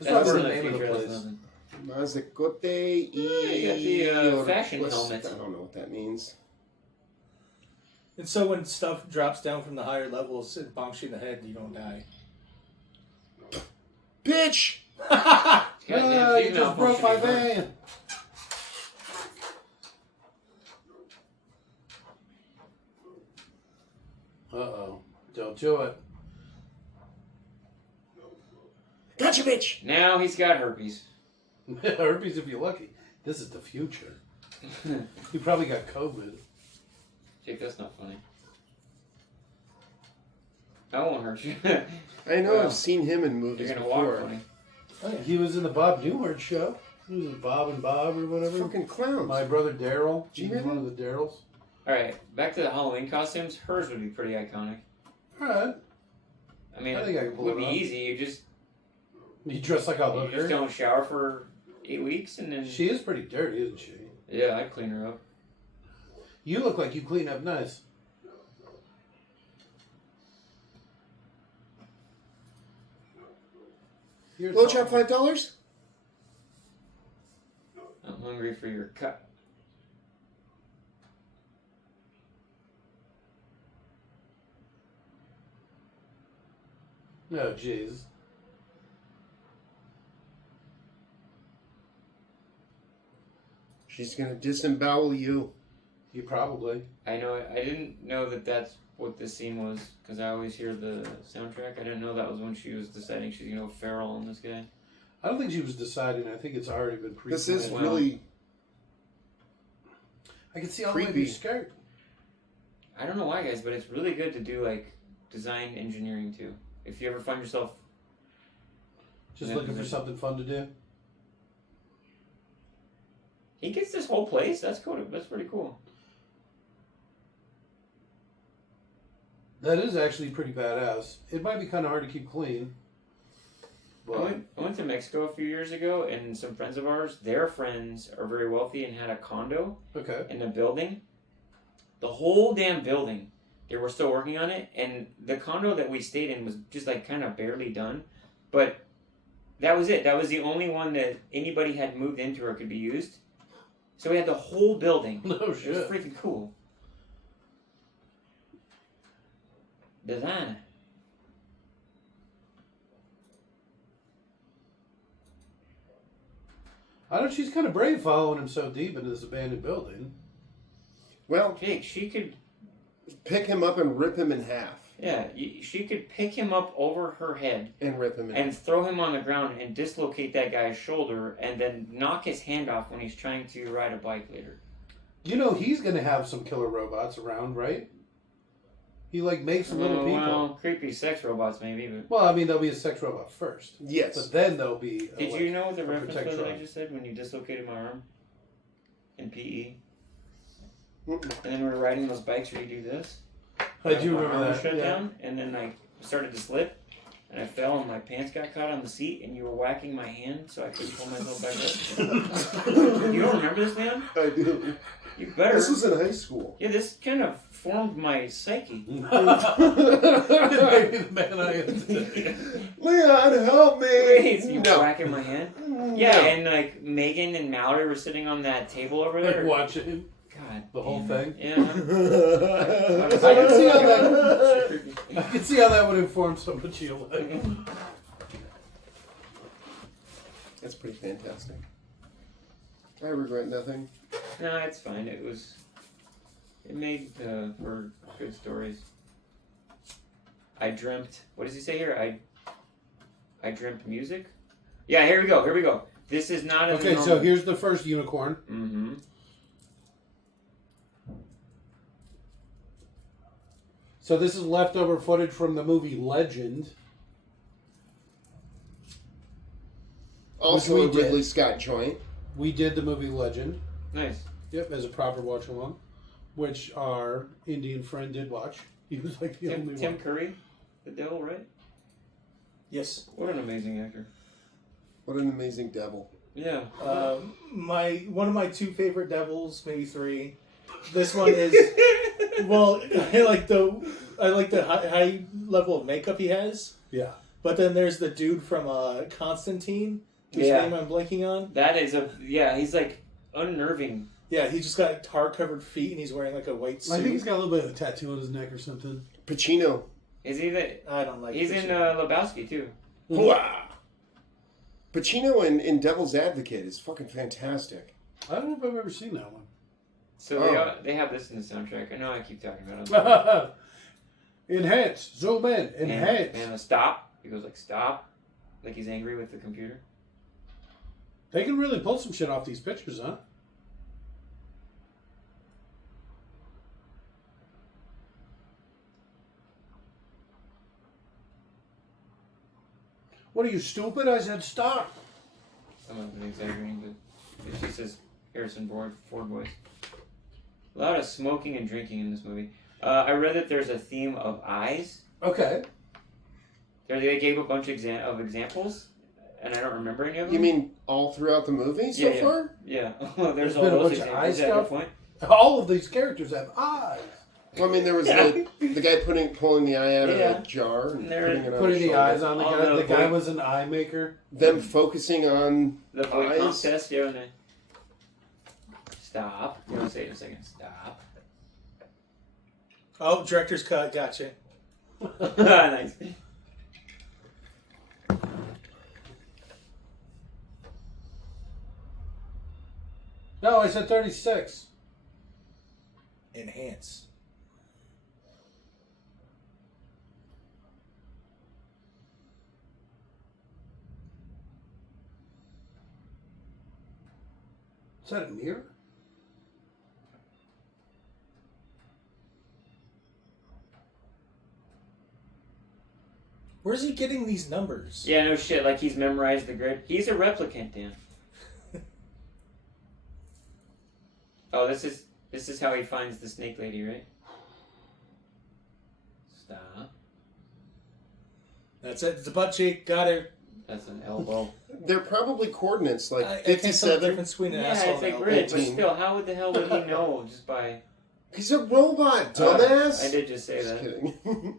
That's not That's the not name of the feature, that's place. nothing. Mazacote you got the, fashion helmet. I don't know what that means. And so when stuff drops down from the higher levels, it bonks you in the head and you don't die. Bitch! Ah, Goddamn you female just broke my functioning heart. van. Uh-oh. Don't do it. Gotcha, bitch! Now he's got herpes. Herpes if you're lucky. This is the future. You probably got COVID. Jake, that's not funny. I won't hurt you. I know Wow. I've seen him in movies You're gonna before. walk funny. He was in the Bob Newhart show. He was in Bob and Bob or whatever. Fucking clowns. My brother Daryl. He was Really? one of the Daryls. Alright, back to the Halloween costumes. Hers would be pretty iconic. Alright. I mean, I think I can it pull would it be off. easy. You just a You just hooker. don't shower for 8 weeks and then. She is pretty dirty, isn't she? Yeah, I'd clean her up. You look like you clean up nice. You're Low tall. chop $5? I'm hungry for your cut. No, jeez. She's gonna disembowel you. You probably. I know. I didn't know that that's what this scene was because I always hear the soundtrack. I didn't know that was when she was deciding she's gonna go feral on this guy. I don't think she was deciding. I think it's already been pre-planned. This is Well, really I can see all the way through your creepy. skirt. I don't know why, guys, but it's really good to do like design engineering too. If you ever find yourself, Just Yeah, looking for yeah. something fun to do. he gets this whole place. That's cool. That's pretty cool. That is actually pretty badass. It might be kind of hard to keep clean. I went to Mexico a few years ago, and some friends of ours, their friends are very wealthy and had a condo Okay. in a building. The whole damn building, they were still working on it, and the condo that we stayed in was just like kind of barely done, but that was it. That was the only one that anybody had moved into or could be used. So we had the whole building. No It was shit. freaking cool. Design. I know she's kind of brave following him so deep into this abandoned building. well. Jake, she could, Pick him up and rip him in half, yeah, she could pick him up over her head and rip him in. and throw him on the ground and dislocate that guy's shoulder and then knock his hand off when he's trying to ride a bike later. You know he's going to have some killer robots around, right? He like makes little people. Well, creepy sex robots maybe, but Well, I mean, there'll be a sex robot first, Yes. but then there'll be. did you know the a reference was that I Protectron. just said when you dislocated my arm in PE? Mm-mm. And then we were riding those bikes where you do this. I do My remember arm that. shut Yeah. down, and then I started to slip, and I fell, and my pants got caught on the seat, and you were whacking my hand, so I couldn't pull myself back up. You don't remember this, man? I do. You better. This was in high school. Yeah, this kind of formed my psyche. Maybe the man I am today. Leon, help me! Wait, you were No. whacking my hand? Yeah, and like Megan and Mallory were sitting on that table over Like there. watching him, God, the whole damn thing. it. Yeah. I can see how that. I can see how that would inform so much of your life. That's pretty fantastic. I regret nothing. No, it's fine. It made for good stories. I dreamt. What does he say here? I dreamt music. Yeah, here we go. This is not as Okay, so here's the first unicorn. Mm-hmm. So this is leftover footage from the movie Legend. Also we a did. Ridley Scott joint. We did the movie Legend. Nice. Yep, as a proper watch along, which our Indian friend did watch. He was like the only Tim one. Curry, the devil, right? Yes. What an amazing actor. What an amazing devil. Yeah. One of my two favorite devils, maybe three. This one is well, I like the high level of makeup he has. Yeah. But then there's the dude from Constantine, whose Yeah. name I'm blanking on. That is he's like unnerving. Yeah, he just got tar-covered feet and he's wearing like a white suit. I think he's got a little bit of a tattoo on his neck or something. Pacino. Is he the? I don't like. He's this in shit. Lebowski too. Hooah! Pacino in Devil's Advocate is fucking fantastic. I don't know if I've ever seen that one. So Oh. they have this in the soundtrack. I know I keep talking about it. Enhance, zoom in, enhance. And stop. He goes like stop, like he's angry with the computer. They can really pull some shit off these pictures, huh? What are you, stupid? I said stop. Some of it exaggerating, but it's just his Harrison Ford voice. A lot of smoking and drinking in this movie. I read that there's a theme of eyes. Okay. They gave a bunch of examples, and I don't remember any of them. You mean all throughout the movie so Yeah, yeah. far? Yeah. There's There's all been a those bunch of eye examples at that stuff? point. All of these characters have eyes. Well, I mean, there was Yeah. the guy pulling the eye out of Yeah. a jar and There- putting it on Putting his the shoulder. eyes on the Oh, guy. no, The guy wait. was an eye maker. Them focusing on The boy eyes. contest, yeah. And then stop. You want to say it in a second? Stop. Oh, director's cut. Gotcha. Nice. No, I said 36. Enhance. Is that a mirror? Where's he getting these numbers? Yeah, no shit. Like he's memorized the grid. He's a replicant, Dan. Oh, this is how he finds the snake lady, right? Stop. That's it. It's a butt cheek. Got it. That's an elbow. They're probably coordinates like I can't tell the 57. difference between an Yeah, asshole it's and a an grid, elbow. but 18. still, how would the hell would he know just by? He's a robot, dumbass. I did just say Just that. kidding.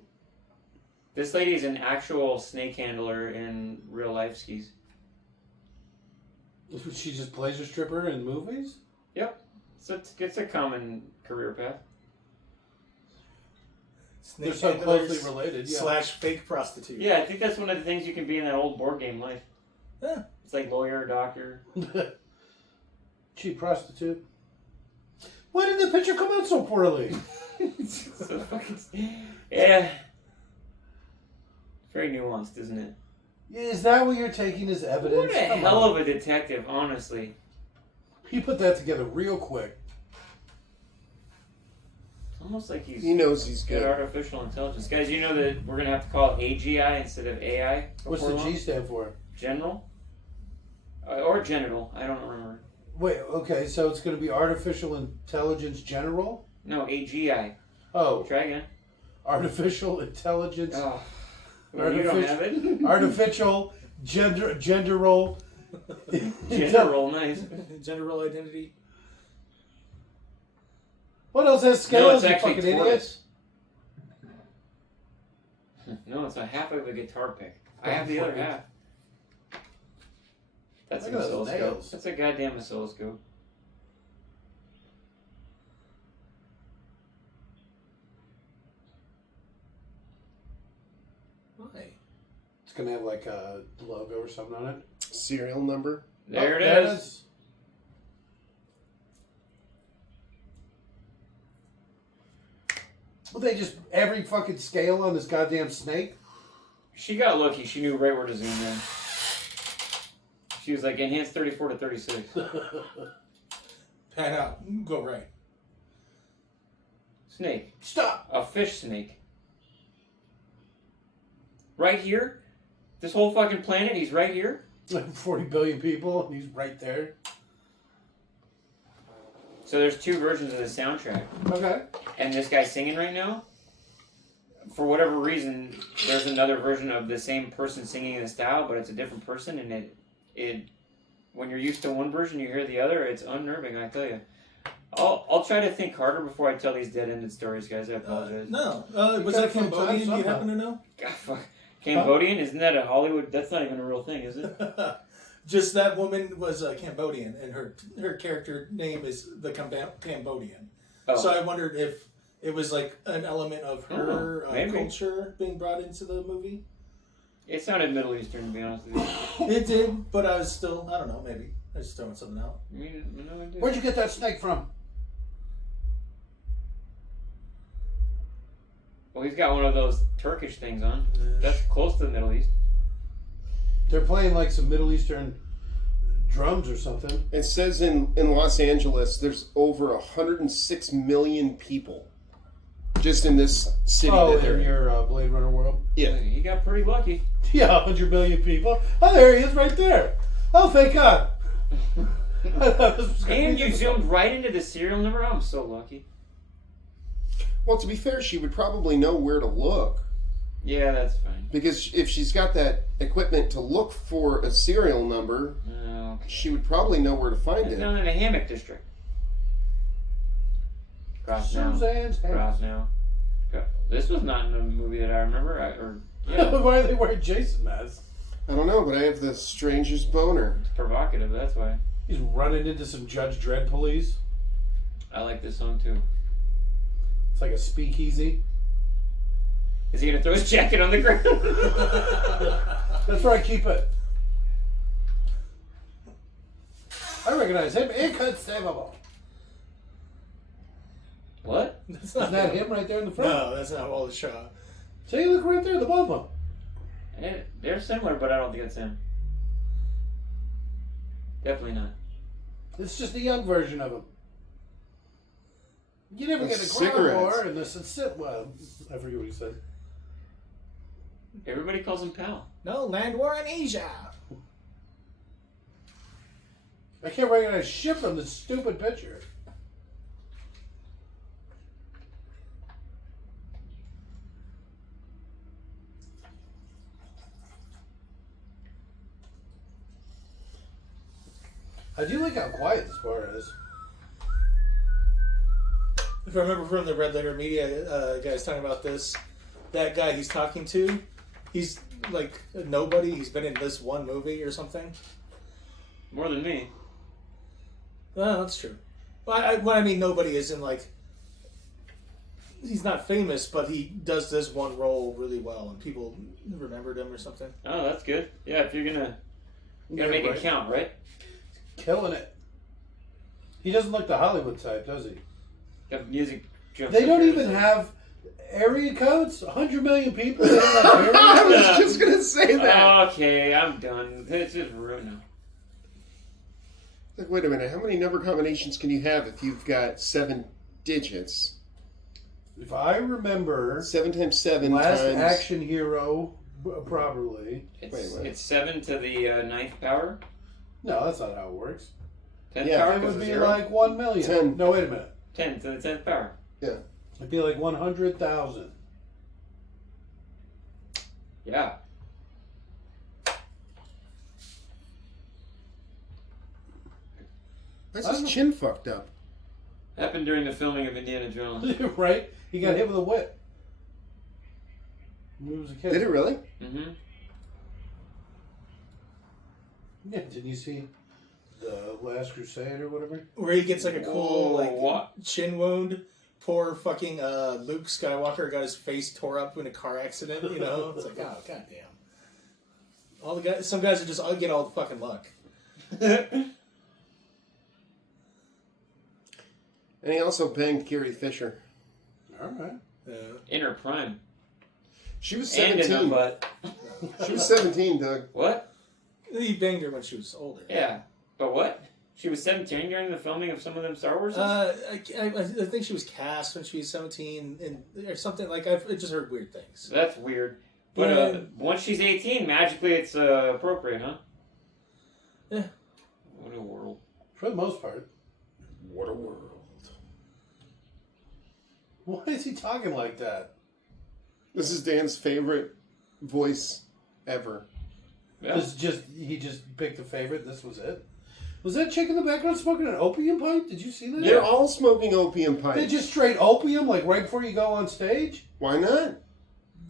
This lady is an actual snake handler in real life skis. She just plays a stripper in movies? So it's a common career path. Snake They're so handlers closely related. Yeah. slash fake prostitute. Yeah, I think that's one of the things you can be in that old board game life. Yeah. It's like lawyer, doctor. Cheap prostitute. Why did the picture come out so poorly? So fucking. Yeah. Very nuanced, isn't it? Is that what you're taking as evidence? What a Come hell on. of a detective, honestly. He put that together real quick. Almost like he's He knows he's got good. artificial intelligence. Guys, you know that we're going to have to call it AGI instead of AI? What's before the long? G stand for? General? Or genital. I don't remember. Wait, okay, so it's going to be Artificial Intelligence General? No, AGI. Oh, Try again. Artificial Intelligence. Oh. Well, you don't have it. Artificial Genderal. General, nice. Gender identity. What else has No, scales, it's you actually fucking idiot? tortoise. No, it's a half of a guitar pick. I have the other half. That's an Look at those oscilloscope. nails. That's a goddamn oscilloscope. Why? It's going to have like a logo or something on it. Serial number. There Oh, it is. Well, they just, every fucking scale on this goddamn snake? She got lucky. She knew right where to zoom in. She was like, enhance 34 to 36. Pan out. Go right. Snake. Stop! A fish snake. Right here? This whole fucking planet, he's right here? 40 billion people, and he's right there. So there's two versions of the soundtrack, Okay. and this guy's singing right now. For whatever reason, there's another version of the same person singing in the style, but it's a different person, and it when you're used to one version, you hear the other. It's unnerving, I tell you. I'll try to think harder before I tell these dead-ended stories, guys. I apologize. No. Was gotta that find time Cambodian? Do you somehow. happen to know? God, fuck. Cambodian? Isn't that a Hollywood? That's not even a real thing, is it? Just that woman was Cambodian, and her character name is the Cambodian. Oh. So I wondered if it was like an element of her maybe. culture being brought into the movie. It sounded Middle Eastern, to be honest with you. It did, but I was still, I don't know, maybe. I was just throwing something out. I mean, no idea. Where'd you get that snake from? Well, he's got one of those Turkish things on. That's close to the Middle East. They're playing like some Middle Eastern drums or something. It says in Los Angeles, there's over 106 million people just in this city Oh, that they're in in. your Blade Runner world? Yeah. He got pretty lucky. Yeah, 100 million people. Oh, there he is right there. Oh, thank God. I thought this was gonna And be you difficult. zoomed right into the serial number. I'm so lucky. Well, to be fair, she would probably know where to look. Yeah, that's fine. Because if she's got that equipment to look for a serial number, No. she would probably know where to find It's it. down in a hammock district. Cross now. Suzanne's hair. Cross now. This was not in a movie that I remember. Yeah, Why are they wearing Jason masks? I don't know, but I have the strangest boner. it's provocative. That's why. He's running into some Judge Dredd police. I like this song too. It's like a speakeasy. Is he gonna throw his jacket on the ground? That's where I keep it. I recognize him. Inconceivable. What? That's Isn't that him right there in the front? No, that's not Wallace Shaw. See, look right there, the both of them. They're similar, but I don't think it's him. Definitely not. It's just a young version of him. You never get a That's crown cigarettes. war, and this is well, I forget what he said. Everybody calls him Pal. No, land war in Asia. I can't recognize shit from this stupid picture. I do like how quiet this bar is. If I remember from the Red Letter Media guys talking about this, that guy he's talking to, he's like a nobody. He's been in this one movie or something. More than me. Well, that's true. What I mean nobody is in like, he's not famous, but he does this one role really well, and people remembered him or something. Oh, that's good. Yeah, if you're gonna make right. it count, right? Killing it. He doesn't look the Hollywood type, does he? The music jumps. They up don't there. even have area codes. 100 million people. They don't have area I codes. was just gonna say that. Okay, I'm done. This is rude now. Like, wait a minute, how many number combinations can you have if you've got 7 digits? If I remember, 7 times 7 last times. action hero properly. It's, Wait, what? it's 7 to the ninth power. No, that's not how it works. 10th Yeah, power It goes would to be 0. like 1 million. 10. No, wait a minute. 10 to the 10th power. It'd be like 100,000. Yeah. Why's his chin fucked up? Happened during the filming of Indiana Jones. Right? He got hit with a whip. When he was a kid. Did it really? Mm-hmm. Yeah, didn't you see The Last Crusade or whatever? Where he gets like a cool like what? chin wound. Poor fucking Luke Skywalker got his face tore up in a car accident. You know, it's like, oh goddamn. All the guys, some guys are just get all the fucking luck. And he also banged Carrie Fisher. All right. In her prime. She was And in the 17. butt. She was 17, Doug. What? He banged her when she was older. Yeah. But what? She was 17 during the filming of some of them Star Wars? I think she was cast when she was 17 and or something like I just heard weird things. That's weird. But Yeah. once she's 18, magically it's appropriate, huh? Yeah. What a world. For the most part. What a world. Why is he talking like that? This is Dan's favorite voice ever. Yeah. This is just he just picked a favorite. This was it. Was that chick in the background smoking an opium pipe? Did you see that? They're all smoking opium They pipes. just straight opium, like right before you go on stage. Why not?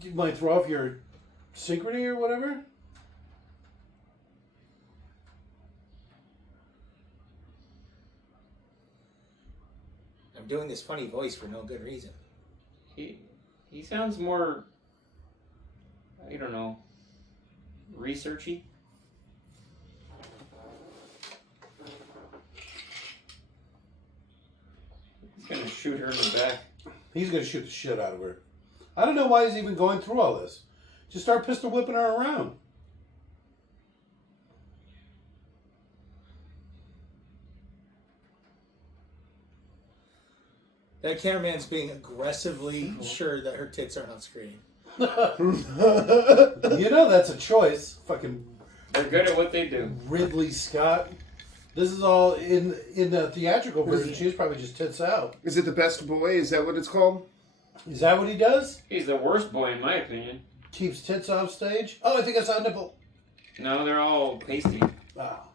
You might throw off your synchrony or whatever. I'm doing this funny voice for no good reason. He sounds more, I don't know, researchy. He's gonna shoot her in the back. He's gonna shoot the shit out of her. I don't know why he's even going through all this. Just start pistol whipping her around. That cameraman's being aggressively sure that her tits are on screen. You know that's a choice. Fucking They're good at what they do. Ridley Scott. This is all in the theatrical version. She was probably just tits out. Is it the best boy? Is that what it's called? Is that what he does? He's the worst boy in my opinion. Keeps tits off stage? Oh, I think I saw a nipple. No, they're all pasty. Wow.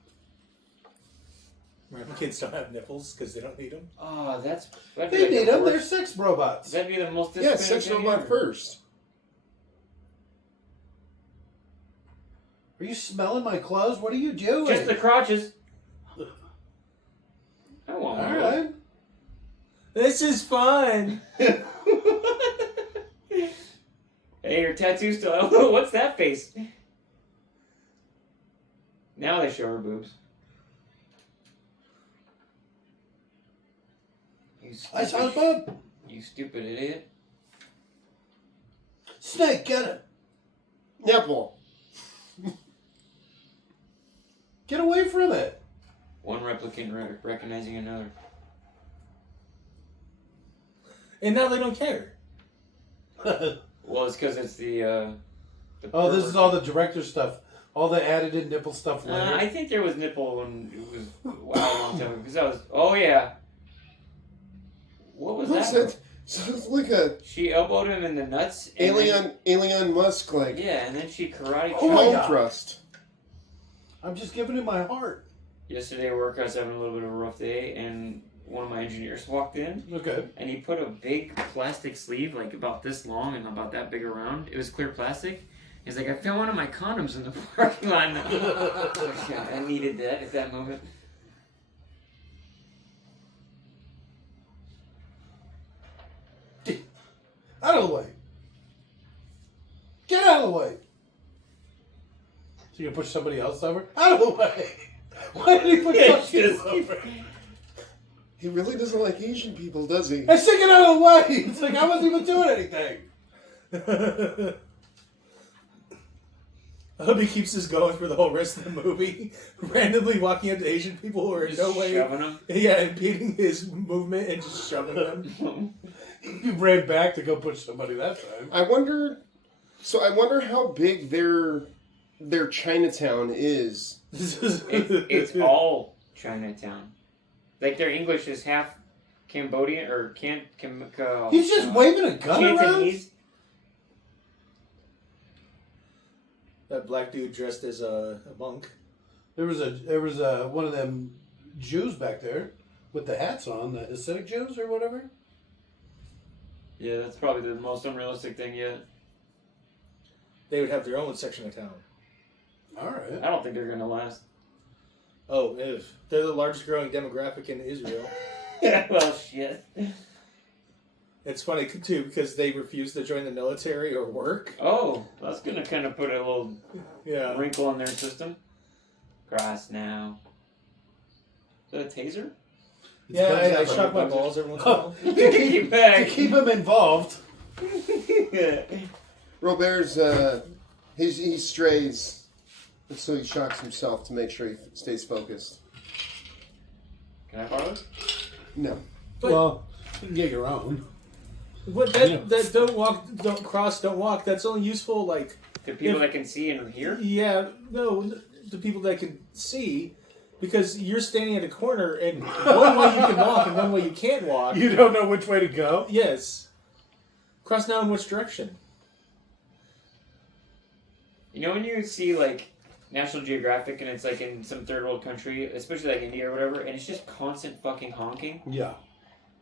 Kids don't have nipples because they don't need them. Oh, that'd be They like need the them. They're worst- sex robots. That'd be the most Yeah, disappointing sex thing robot ever. first. Are you smelling my clothes? What are you doing? Just the crotches. I want All one. right. This is fun. Hey, your tattoo still. Oh, what's that face? Now they show her boobs. You I saw a stupid, bub. you stupid idiot. Snake, get it. Nipple. Get away from it. One replicant recognizing another. And now they don't care. Well, it's because it's the Oh, this is pervert. all the director stuff. All the added in nipple stuff later. I think there was nipple when it was a long time ago. Because I was. Oh, yeah. What was What's that? that? So it's like a She elbowed him in the nuts. And then- Alien Musk like yeah, and then she karate Oh my chopped. palm God. thrust. I'm just giving it my heart. Yesterday at work, I was having a little bit of a rough day, and one of my engineers walked in, Okay. and he put a big plastic sleeve, like about this long and about that big around. It was clear plastic. He's like, I found one of my condoms in the parking lot. Yeah, I needed that at that moment. Out of the way. Get out of the way. So you gonna push somebody else over? Out of the way. Why did he push Yeah, us just- over? He really doesn't like Asian people, does he? I said get out of the way. It's like I wasn't even doing anything. I hope he keeps this going for the whole rest of the movie. Randomly walking up to Asian people who are in Just no way, shoving them. yeah, impeding his movement and just shoving them. You ran back to go push somebody that time. I wonder how big their Chinatown is. It's all Chinatown. Like their English is half Cambodian or He's just waving a gun around. Cantonese. That black dude dressed as a monk. There was a one of them Jews back there with the hats on, the Hasidic Jews or whatever. Yeah, that's probably the most unrealistic thing yet. They would have their own section of town. All right. I don't think they're gonna last. Oh, if they're the largest growing demographic in Israel. Well, shit. It's funny too because they refuse to join the military or work. Oh, that's gonna kind of put a little Yeah. wrinkle in their system. Cross now. Is that a taser? Yeah, I shock my balls every once in a while. Get To back. keep him involved. Robert's he strays, and so he shocks himself to make sure he stays focused. Can I borrow it? No. But- Well, you can get your own. What that don't walk, don't cross, don't walk. That's only useful like To people that can see and hear? yeah, no, the people that can see, because you're standing at a corner and one way you can walk and one way you can't walk. You don't know which way to go. Yes, Cross now in which direction? You know when you see like National Geographic and it's like in some third world country, especially like India or whatever, and it's just constant fucking honking? Yeah.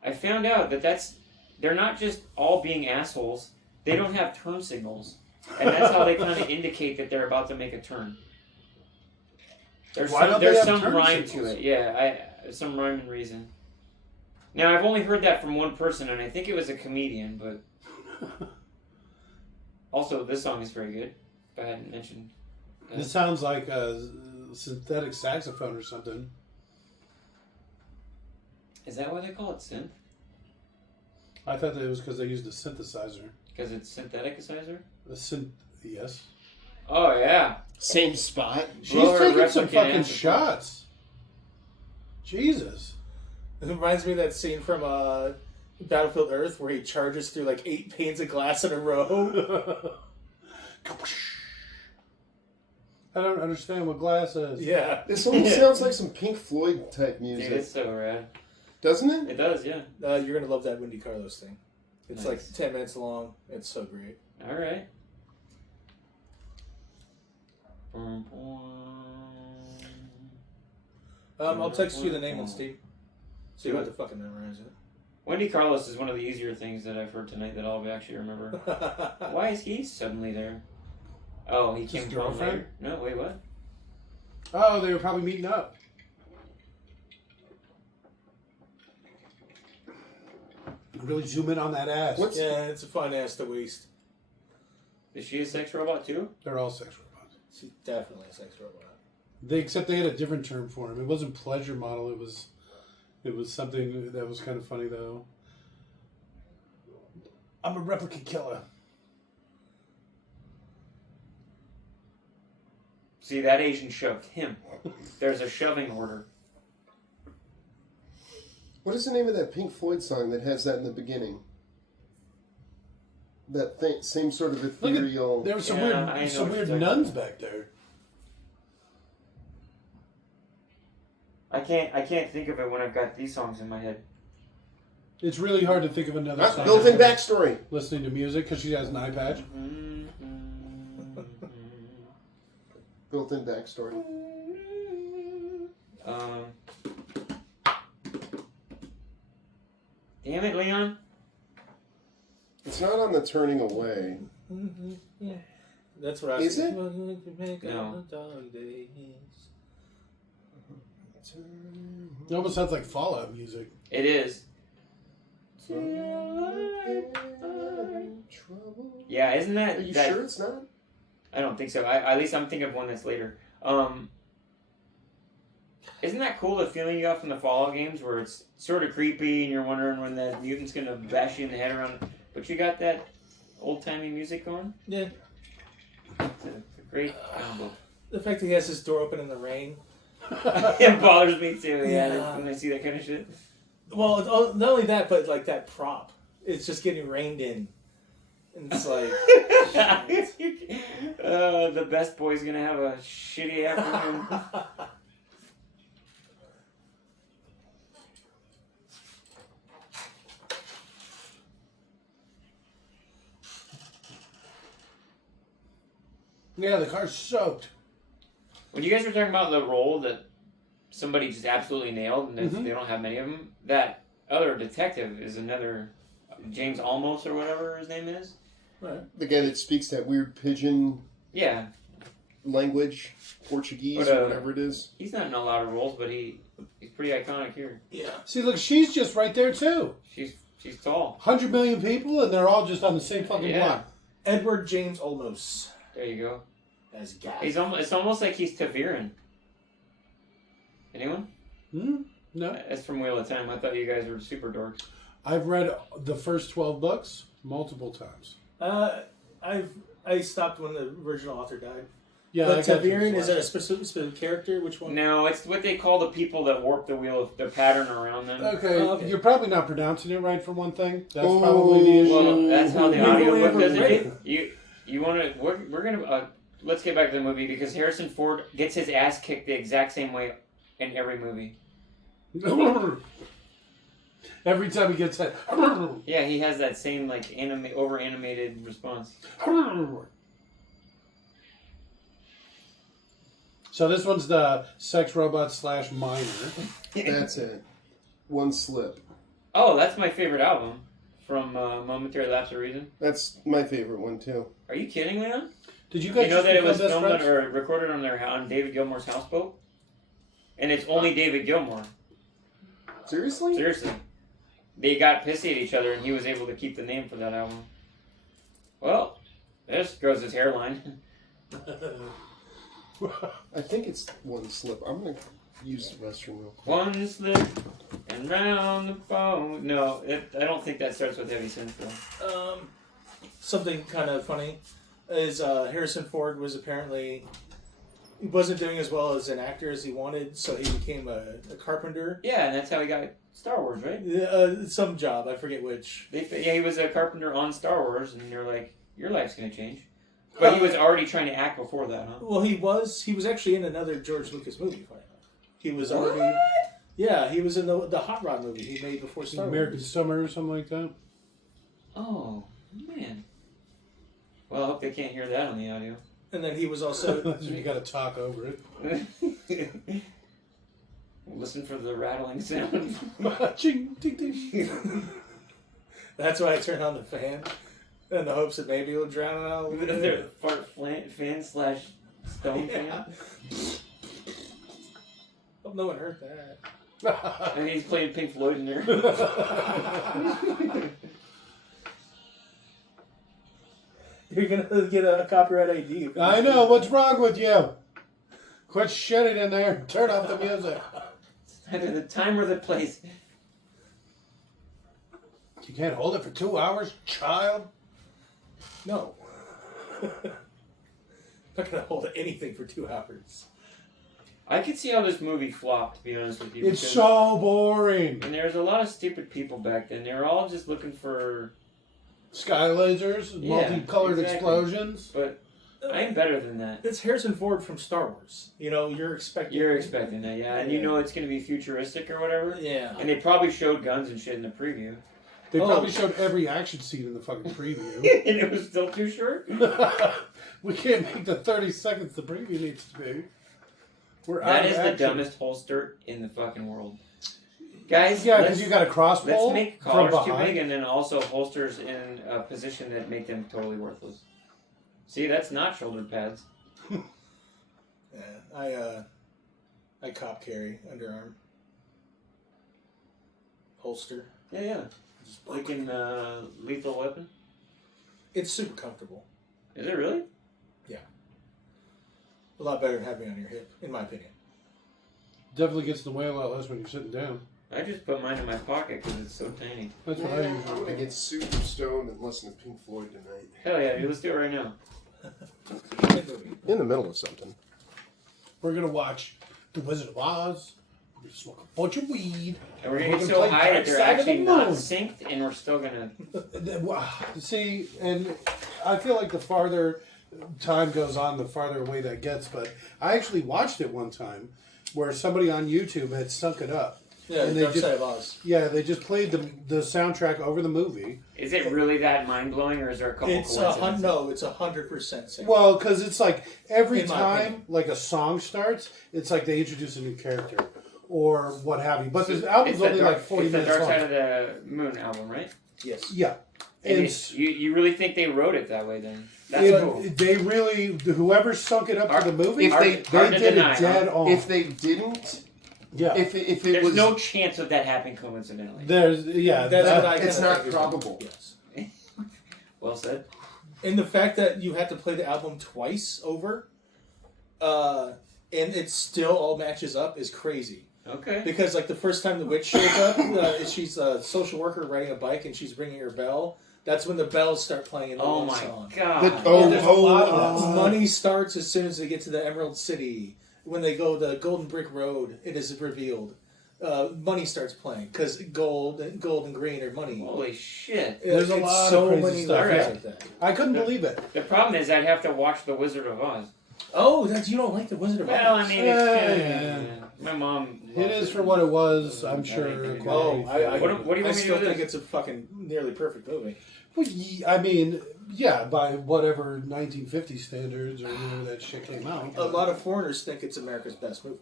I found out that they're not just all being assholes, they don't have turn signals. And that's how they kind of indicate that they're about to make a turn. There's Why don't they there's have some turn rhyme signals? to it. Yeah, some rhyme and reason. Now, I've only heard that from one person, and I think it was a comedian, but... Also, this song is very good, if I hadn't mentioned that. This sounds like a synthetic saxophone or something. Is that why they call it synth? I thought that it was because they used a synthesizer. Because it's synthetizer? Yes. Oh, yeah. Same spot. She's Blower taking some replicant fucking amplifier. shots. Jesus. It reminds me of that scene from Battlefield Earth where he charges through like 8 panes of glass in a row. I don't understand what glass is. Yeah. This almost sounds like some Pink Floyd type Dude, music, it's so rad. doesn't it? It does, yeah. You're going to love that Wendy Carlos thing. It's Nice. like 10 minutes long. It's so great. All right. I'll text you the name on Steam. So you Do have it. to fucking memorize it. Wendy Carlos is one of the easier things that I've heard tonight that I'll actually remember. Why is he suddenly there? Oh, he came His from girlfriend? later? No, wait, what? Oh, they were probably meeting up. Really zoom in on that ass. What's- Yeah, it's a fun ass to waste. Is she a sex robot too? They're all sex robots. She's definitely a sex robot. Except they had a different term for him. It wasn't pleasure model. It was something that was kind of funny though. I'm a replicant killer. See, that Asian shoved him. There's a shoving order. What is the name of that Pink Floyd song that has that in the beginning? That same sort of ethereal. There were some Yeah, I know weird, some what weird you're talking nuns about. back there. I can't think of it when I've got these songs in my head. It's really hard to think of another That's song. built-in backstory. Listening to music because she has an eye patch. Built-in backstory. Damn it, Leon. It's not on the Turning Away. That's what I Is said. No. It almost sounds like Fallout music. It is. Yeah, isn't that... Are you that, sure it's not? I don't think so. At least I'm thinking of one that's later. Isn't that cool, the feeling you got from the Fallout games where it's sort of creepy and you're wondering when that mutant's going to bash you in the head around... But you got that old-timey music going? Yeah. It's a great combo. The fact that he has his door open in the rain. It bothers me too, yeah, Yeah. when I see that kind of shit. Well, not only that, but like that prop. It's just getting rained in. And it's like... The best boy's going to have a shitty afternoon. Yeah, the car's soaked. When you guys were talking about the role that somebody just absolutely nailed, and Mhm. they don't have many of them, that other detective is another James Olmos or whatever his name is. Right. The guy that speaks that weird pigeon Yeah, language, Portuguese, But, or whatever it is. he's not in a lot of roles, but he's pretty iconic here. Yeah. See, look, she's just right there too. She's tall. 100 million people, and they're all just on the same fucking Yeah. block. Edward James Olmos There you go. as Gav. It's almost like he's Taviran. Anyone? No, That's from Wheel of Time. I thought you guys were super dorks. I've read the first 12 books multiple times. I stopped when the original author died. Yeah, But I got Taviran, you. is there a specific character? Which one? No, it's what they call the people that warp the wheel, the pattern around them. Okay, Oh, okay. you're probably not pronouncing it right for one thing. That's Oh. probably the issue. Well, that's how the You've audio only book ever does read it. it. You want to? We're gonna let's get back to the movie because Harrison Ford gets his ass kicked the exact same way in every movie. Every time he gets hit. Yeah, he has that same like over animated response. So this one's the sex robot / minor. That's it. One slip. Oh, that's my favorite album from Momentary Lapse of Reason. That's my favorite one too. Are you kidding, Leon? Did you guys You know just that it become was best filmed friends? or recorded on David Gilmour's houseboat, and it's only David Gilmour. Seriously? Seriously, they got pissy at each other, and he was able to keep the name for that album. Well, this grows his hairline. I think it's one slip. I'm gonna use the restroom real quick. One slip and round the boat. No, I don't think that starts with heavy synth though. Something kind of funny is Harrison Ford was apparently he wasn't doing as well as an actor as he wanted, so he became a carpenter. Yeah, and that's how he got Star Wars, right? Some job, I forget which. Yeah, he was a carpenter on Star Wars, and you're like, your life's gonna change. But he was already trying to act before that, huh? Well, he was actually in another George Lucas movie. Funny enough, he was What? already. Yeah, he was in the Hot Rod movie he made before Star American Wars. Summer or something like that. Oh, man. Well, I hope they can't hear that on the audio. And then he was also. That's when you got to talk over it. Listen for the rattling sound. Ching, ding, ding. That's why I turned on the fan, in the hopes that maybe it'll drown it out a little Their bit. fart fan / stone fan. Hope no one heard that. And he's playing Pink Floyd in there. You're gonna get a copyright ID. I know. What's wrong with you? Quit shitting in there. Turn off the music. Either the time or the place. You can't hold it for 2 hours, child. No. Not gonna hold anything for 2 hours. I could see how this movie flopped, to be honest with you. It's because- so boring. And there was a lot of stupid people back then. They were all just looking for... Sky lasers, Yeah, multicolored exactly. explosions. But I'm better than that. It's Harrison Ford from Star Wars. You know, you're expecting. You're expecting that, yeah. And you know it's going to be futuristic or whatever. Yeah. And they probably showed guns and shit in the preview. They Oh. probably showed every action scene in the fucking preview. And it was still too short. We can't make the 30 seconds the preview needs to be. We're out That of is the action. dumbest holster in the fucking world. Guys, Yeah, let's, because you got a crossbow let's make from collars too behind. big and then also holsters in a position that make them totally worthless. See, that's not shoulder pads. Yeah, I cop carry underarm holster. Yeah, yeah. Like in Lethal Weapon. It's super comfortable. Is it really? A lot better than having it on your hip, in my opinion. Definitely gets in the way a lot less when you're sitting down. I just put mine in my pocket because it's so tiny. That's what I I'm usually gonna do. get super stoned and listen to Pink Floyd tonight. Hell yeah, dude, let's do it right now. Good movie. In the middle of something. We're going to watch The Wizard of Oz. We're going to smoke a bunch of weed. And we're gonna We're get gonna so play high that Dark they're Side of the actually not Moon. synced, and we're still gonna. See, and I feel like the farther time goes on, the farther away that gets. But I actually watched it one time where somebody on YouTube had sunk it up. Yeah, And the they Dark just- Side of Oz. Yeah, they just played the soundtrack over the movie. Is it really that mind blowing, or is there a couple It's coincidences? no, it's 100% safe. Well, because it's like every In my time opinion. like a song starts, it's like they introduce a new character or what have you. But this album's It's the only dark, like 40 it's the minutes Dark long. Side of the Moon album, right? Yes. Yeah. And And you really think they wrote it that way then? That's it- cool. they really, whoever sunk it up Hard- to the movie, if hard, they- hard they to did deny, it dead huh? on. If they didn't, yeah. if it There's was, no chance of that happening coincidentally. There's, yeah. That's that- what I it's kinda not figured. probable. Yes. Well said. And the fact that you have to play the album twice over, and it still all matches up is crazy. Okay. Because like the first time the witch shows up, she's a social worker riding a bike and she's ringing her bell. That's when the bells start playing in the Oh love my song. god. there's a lot of that. Money starts as soon as they get to the Emerald City. When they go the Golden Brick Road, it is revealed. Money starts playing because gold and green are money. Holy shit. There's a It's lot of so crazy many stuff. levels Alright. like that. I couldn't believe it. The problem is I'd have to watch The Wizard of Oz. Oh, you don't like the Wizard of Oz? Well, I mean, it's Yeah, kinda, yeah. My mom. It loves is for what it was. I'm sure. What I do you want me I to still do think this? it's a fucking nearly perfect movie. Well, I mean, yeah, by whatever 1950 standards or whenever that shit came out. A lot of foreigners think it's America's best movie.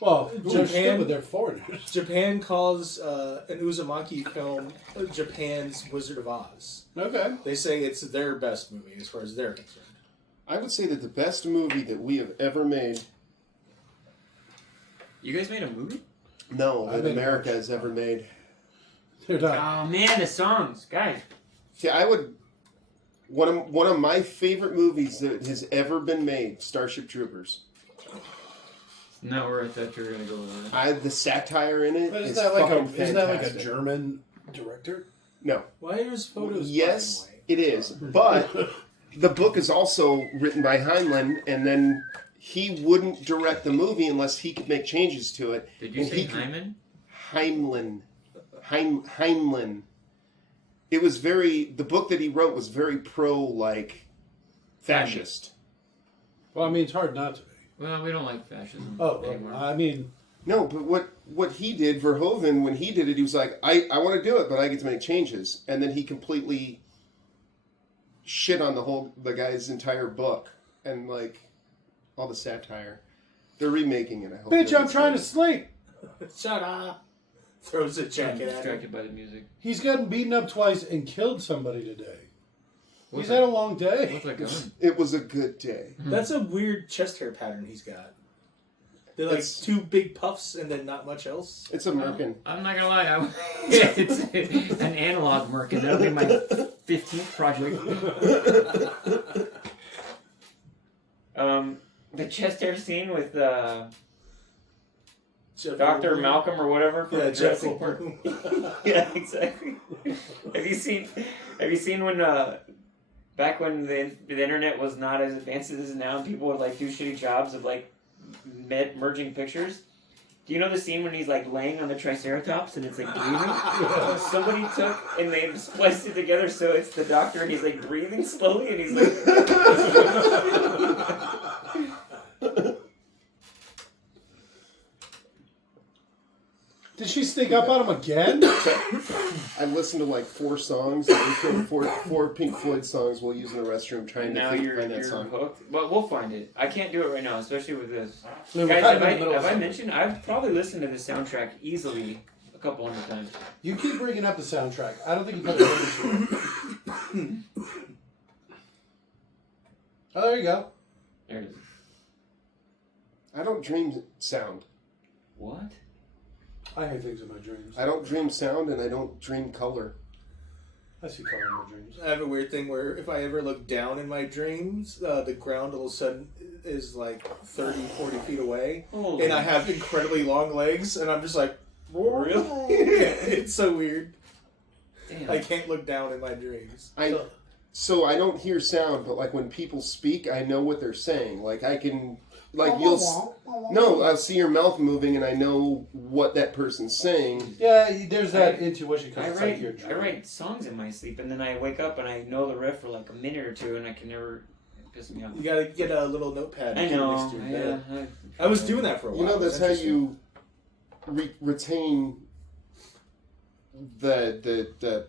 Well, they're Japan- stupid. They're foreigners. Japan calls an Uzumaki film Japan's Wizard of Oz. Okay. They say it's their best movie as far as they're concerned. I would say that the best movie that we have ever made, You guys made a movie? no, I that made America much. has ever made. They're not. Oh man, the songs, guys. See, I would. One of my favorite movies that has ever been made, Starship Troopers. Not where I thought you were gonna go with it. The satire in it But is isn't that like fucking isn't that like a fantastic. German director? No. Why are his photos Yes, black and white? it is. But the book is also written by Heinlein, and then he wouldn't direct the movie unless he could make changes to it. Did you And say he could- Hyman? Heinlein. It was the book that he wrote was very fascist. Well, I mean, it's hard not to be. Well, we don't like fascism Oh, anymore. I mean, No, but what he did, Verhoeven, when he did it, he was like, I want to do it, but I get to make changes. And then he completely shit on the guy's entire book and all the satire. They're remaking it, I hope. bitch, I'm trying to sleep. Shut up. Throws a I'm jacket at him. distracted by the music. He's gotten beaten up twice and killed somebody today. What's He's had a long day. What's that going? It was a good day. That's a weird chest hair pattern he's got. They're like It's- two big puffs and then not much else. It's American. I'm not gonna lie. It's an analog Merkin. That'll be my 15th project. The chest hair scene with Jeff Dr. Goldblum. Malcolm or whatever from Yeah, Jeff Jurassic Park. Goldblum. Yeah, exactly. Have you seen when back when the internet was not as advanced as it is now and people would do shitty jobs of merging pictures? Do you know the scene when he's laying on the Triceratops and it's breathing? Somebody took and they spliced it together so it's the doctor and he's breathing slowly and he's Did she sneak up on him again? I listened to 4 songs, four Pink Floyd songs while using the restroom trying to now find you're that song. hooked. But we'll find it. I can't do it right now, especially with this. We're Guys, kind have of in the middle of I something. mentioned I've probably listened to the soundtrack easily a couple hundred times. You keep bringing up the soundtrack. I don't think you put it in. Oh, there you go. There it is. I don't dream sound. What? I hate things in my dreams. I don't dream sound, and I don't dream color. I see color in my dreams. I have a weird thing where if I ever look down in my dreams, the ground all of a sudden is 30, 40 feet away. Holy And I have incredibly long legs, and I'm just like, Really? it's so weird. Damn. I can't look down in my dreams. So I don't hear sound, but when people speak, I know what they're saying. I can, I'll see your mouth moving, and I know what that person's saying. Yeah, there's that intuition I because it's like your write, dream. I write songs in my sleep, and then I wake up and I know the riff for a minute or two, and I can never piss me off. You gotta get a little notepad. I and keep it know. next to your bed. Yeah, I was doing that for a while. You know, It was that's how interesting. you retain the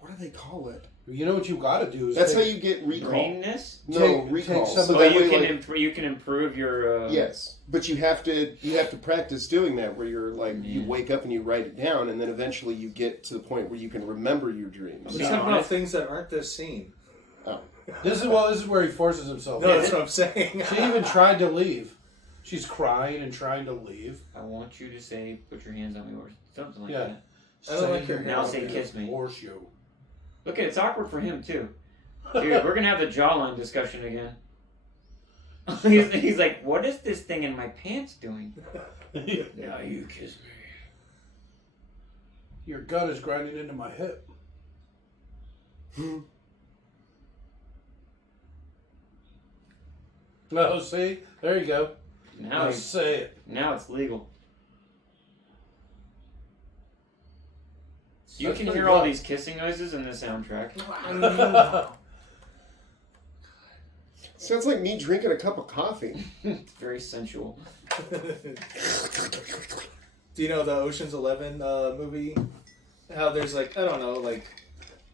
what do they call it? You know what you got to do is That's how take- you get recall. Greenness. No, Take recall. some of So Oh, that you way, can you can improve your. yes, but you have to practice doing that where you're you Yeah. wake up and you write it down, and then eventually you get to the point where you can remember your dreams. I'm Yeah. talking about things that aren't this scene. This is where he forces himself. No, that's what I'm saying. She even tried to leave. She's crying and trying to leave. I want you to say, "Put your hands on me," or something like Yeah. that. I don't like your Now hair. say, "Kiss me." Horse you. Look, it's awkward for him too. Dude, we're gonna have the jawline discussion again. he's like, "What is this thing in my pants doing?" Now you kiss me. Your gut is grinding into my hip. No, see? There you go. Now, Now say it. now it's legal. You That's can pretty hear all good. these kissing noises in the soundtrack. Sounds like me drinking a cup of coffee. It's very sensual. Do you know the Ocean's 11 movie? How there's like, I don't know, like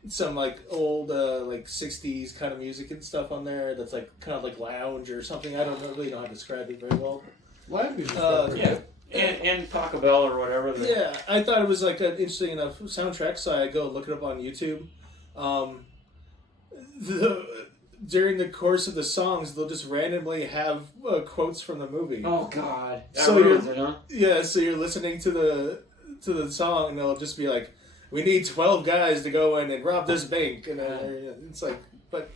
some like old like 60s kind of music and stuff on there that's like kind of like lounge or something. I don't really know how to describe it very well. Live music's Yeah. And Taco Bell or whatever. Yeah, I thought it was like an interesting enough soundtrack, so I go look it up on YouTube. During the course of the songs, they'll just randomly have quotes from the movie. Oh God. That So ruins it, huh? Yeah, so you're listening to the song, and they'll just be like, "We need 12 guys to go in and rob this bank," and it's like, but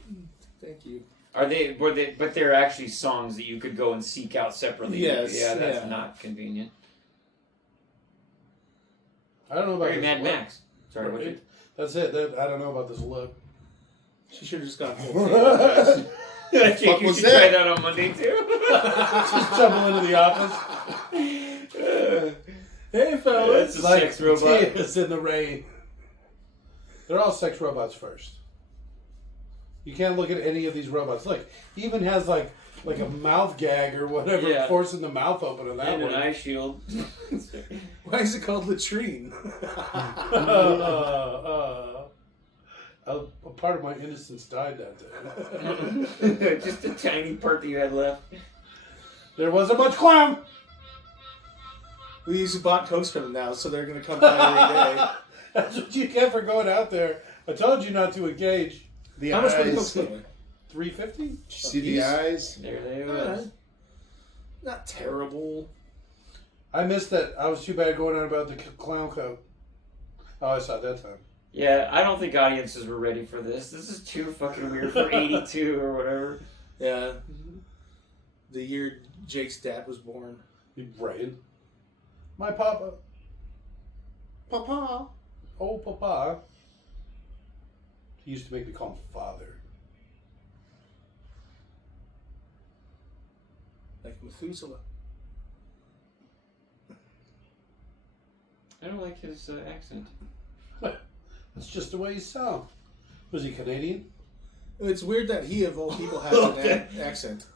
thank you. But they're actually songs that you could go and seek out separately. Yes, Yeah, that's yeah. not convenient. I don't know about Very this Mad look. Max. Sorry, what you? That's it. I don't know about this look. She should have just gone. Jake, fuck you was should that? try that on Monday too. Just stumble into the office. Hey, fellas. It's a sex robot. Tears in the rain. They're all sex robots first. You can't look at any of these robots. Look, he even has like a mouth gag or whatever, Yeah. forcing the mouth open on that And one. an eye shield. Why is it called latrine? A part of my innocence died that day. Just a tiny part that you had left. There wasn't much clown. We use bought Cokes for them now, so they're going to come by every day. That's what you get for going out there. I told you not to engage. The How much for the Cokes eyes. anyway? $3.50. See the eyes? There they Alright. was. Not terrible. I missed that. I was too bad going on about the clown coat. Oh, I saw it that time. Yeah, I don't think audiences were ready for this. This is too fucking weird for 82 or whatever. Yeah. The year Jake's dad was born. Right. My papa. Papa. Oh, papa. He used to make me call him father. Like Methuselah. I don't like his accent. That's just the way he sounds. Was he Canadian? It's weird that he, of all people, has an accent.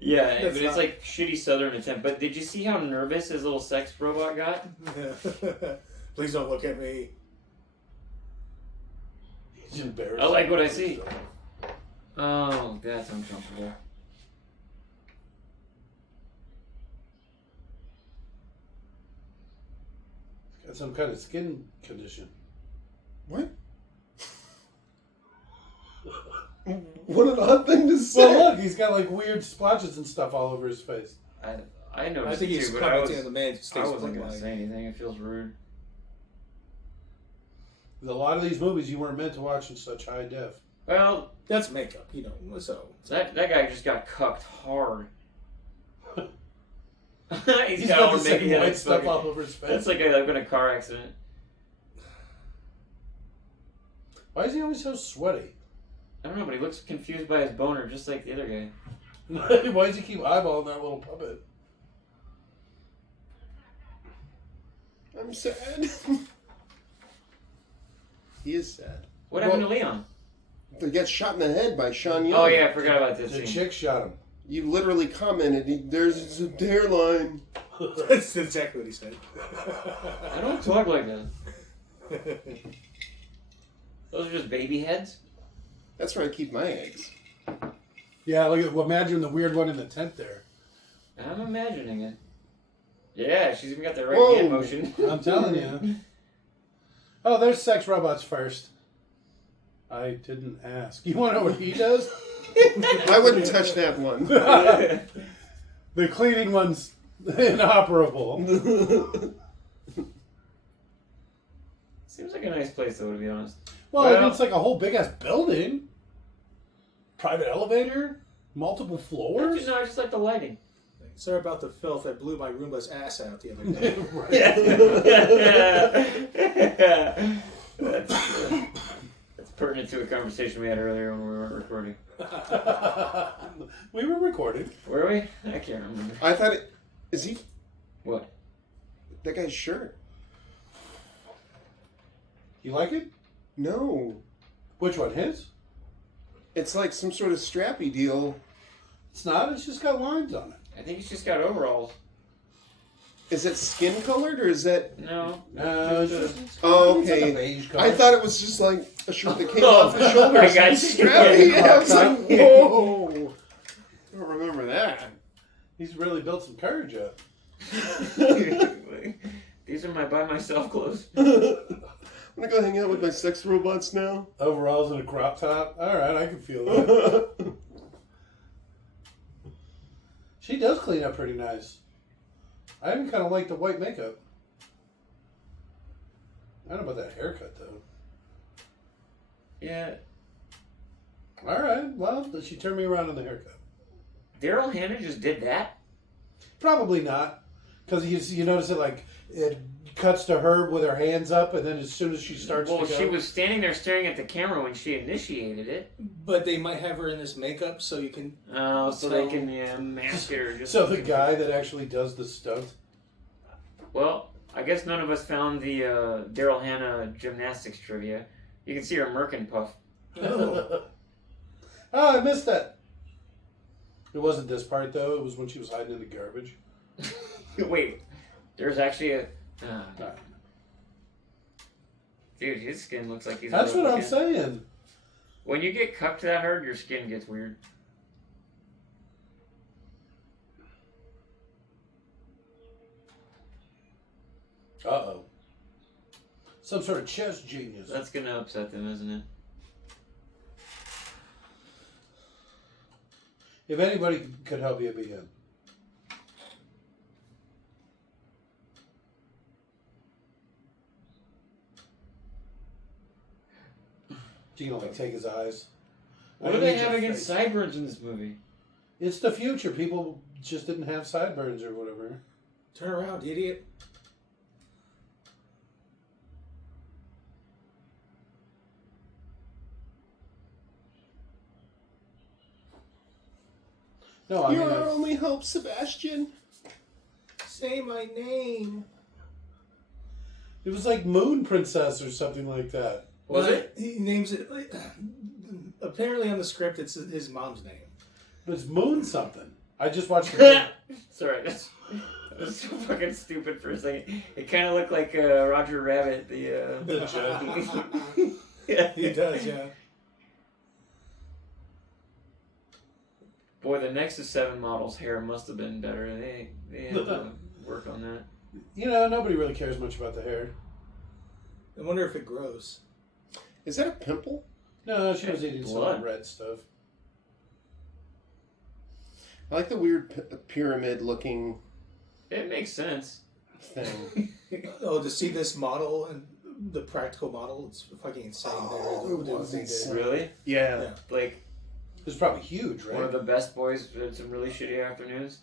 Yeah, That's but it's not- like shitty southern attempt. But did you see how nervous his little sex robot got? Please don't look at me. He's embarrassed. I like what I see. Oh, that's uncomfortable. Got some kind of skin condition. What? What an odd thing to say. Well, look, he's got like weird splotches and stuff all over his face. I noticed I think it he's too, but I, was, commenting on the man who I stays wasn't going to like. say anything. It feels rude. A lot of these movies you weren't meant to watch in such high def. Well, That's makeup, you know. So that guy just got cucked hard. He's got got all the same naked. white It's stuff fucking- all over his face. That's like I've been in a car accident. Why is he always so sweaty? I don't know, but he looks confused by his boner, just like the other guy. Why does he keep eyeballing that little puppet? I'm sad. He is sad. What happened to Leon? He got shot in the head by Sean Young. Oh yeah, I forgot about this The scene. chick shot him. You literally commented, there's a hairline. that's exactly what he said. I don't talk like that. Those are just baby heads. That's where I keep my eggs. Yeah, look at. Well, imagine the weird one in the tent there. I'm imagining it. Yeah, she's even got the right Whoa. hand motion. I'm telling you. Oh, there's sex robots first. I didn't ask. You want to know what he does? I wouldn't touch that one. The cleaning one's inoperable. Seems like a nice place, though, to be honest. Well, it's like a whole big ass building. Private elevator, multiple floors. No, I just like the lighting. Sorry about the filth. I blew my Roomba's ass out the other day. That's pertinent to a conversation we had earlier when we weren't recording. We were recording. Were we? I can't remember. I thought it. Is he? What? That guy's shirt. You like it? No. Which one? His? It's like some sort of strappy deal. It's not. It's just got lines on it. I think he's just got overalls. Is it skin colored or is that? No. No, it's just, Oh, it's like a okay. beige color. I thought it was just like a shirt that came Oh, off his shoulders. I got you. Strappy. Yeah, Yeah, I was like, crop top. whoa. I don't remember that. He's really built some courage up. These are my by myself clothes. I'm gonna go hang out with my sex robots now. Overalls and a crop top. All right, I can feel that. She does clean up pretty nice. I even kind of like the white makeup. I don't know about that haircut though. Yeah. All right, well, she turned me around on the haircut. Daryl Hannah just did that? Probably not, because you notice it like it cuts to her with her hands up, and then as soon as she starts Well, to go, she was standing there staring at the camera when she initiated it. But they might have her in this makeup so you can. Oh, so they can mask it or just. So the guy that actually does the stunt. Well, I guess none of us found the Daryl Hannah gymnastics trivia. You can see her merkin puff. Oh, I missed that. It wasn't this part though. It was when she was hiding in the garbage. Wait, there's actually a. Right. Dude, his skin looks like he's. That's what I'm looking. saying. When you get cupped that hard, your skin gets weird. Uh-oh. Some sort of chess genius. That's gonna upset them, isn't it? If anybody could help you, it'd be him. You can like take his eyes. What do they have against sideburns in this movie? It's the future. People just didn't have sideburns or whatever. Turn around, idiot. No, I You're mean, our it's- only hope, Sebastian. Say my name. it was like Moon Princess or something like that. Was it? He names it. Apparently, on the script, it's his mom's name. It's Moon something. I just watched the Sorry, that's so fucking stupid for a second. It kind of looked like Roger Rabbit, The judge. yeah. He does, yeah. Boy, the Nexus 7 model's hair must have been better. They had to work on that. You know, nobody really cares much about the hair. I wonder if it grows. Is that a pimple? No, she was It's eating blood. some red stuff. I like the weird pyramid-looking It makes sense. thing. Oh, to see this model and the practical model, it's fucking insane. Oh, They're- it they're- was they- insane. Really? Yeah. Yeah. Like, It was probably huge, right? one of the best boys had some really shitty afternoons?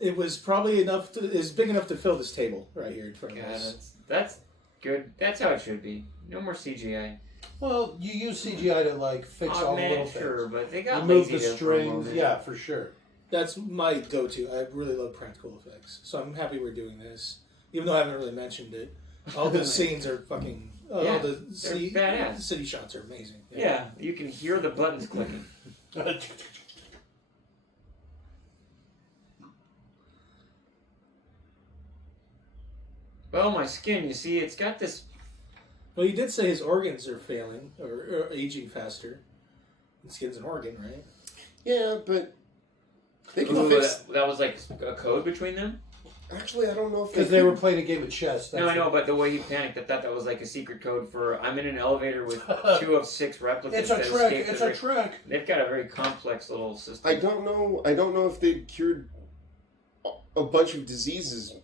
It was probably enough. It's big enough to fill this table right here in front of God, us. that's good. That's how it should be. No more CGI. Well, you use CGI to like fix all the little Sure, things. but they You got move lazy the there for a strings, moment. yeah, for sure. That's my go-to. I really love practical effects, so I'm happy we're doing this. Even though I haven't really mentioned it, all the scenes are fucking. Yeah, all the they're badass. city shots are amazing. Yeah, you can hear the buttons clicking. Well, my skin, you see, it's got this. Well, he did say his organs are failing or aging faster. And skin's an organ, right? Yeah, but they can Ooh, fix. that was like a code between them? Actually, I don't know if Because they were playing a game of chess. No, I know, what- but the way he panicked, I thought that was like a secret code for I'm in an elevator with 2 of 6 replicants. It's a that trick. escaped It's the a ra- trick. They've got a very complex little system. I don't know. I don't know if they cured a bunch of diseases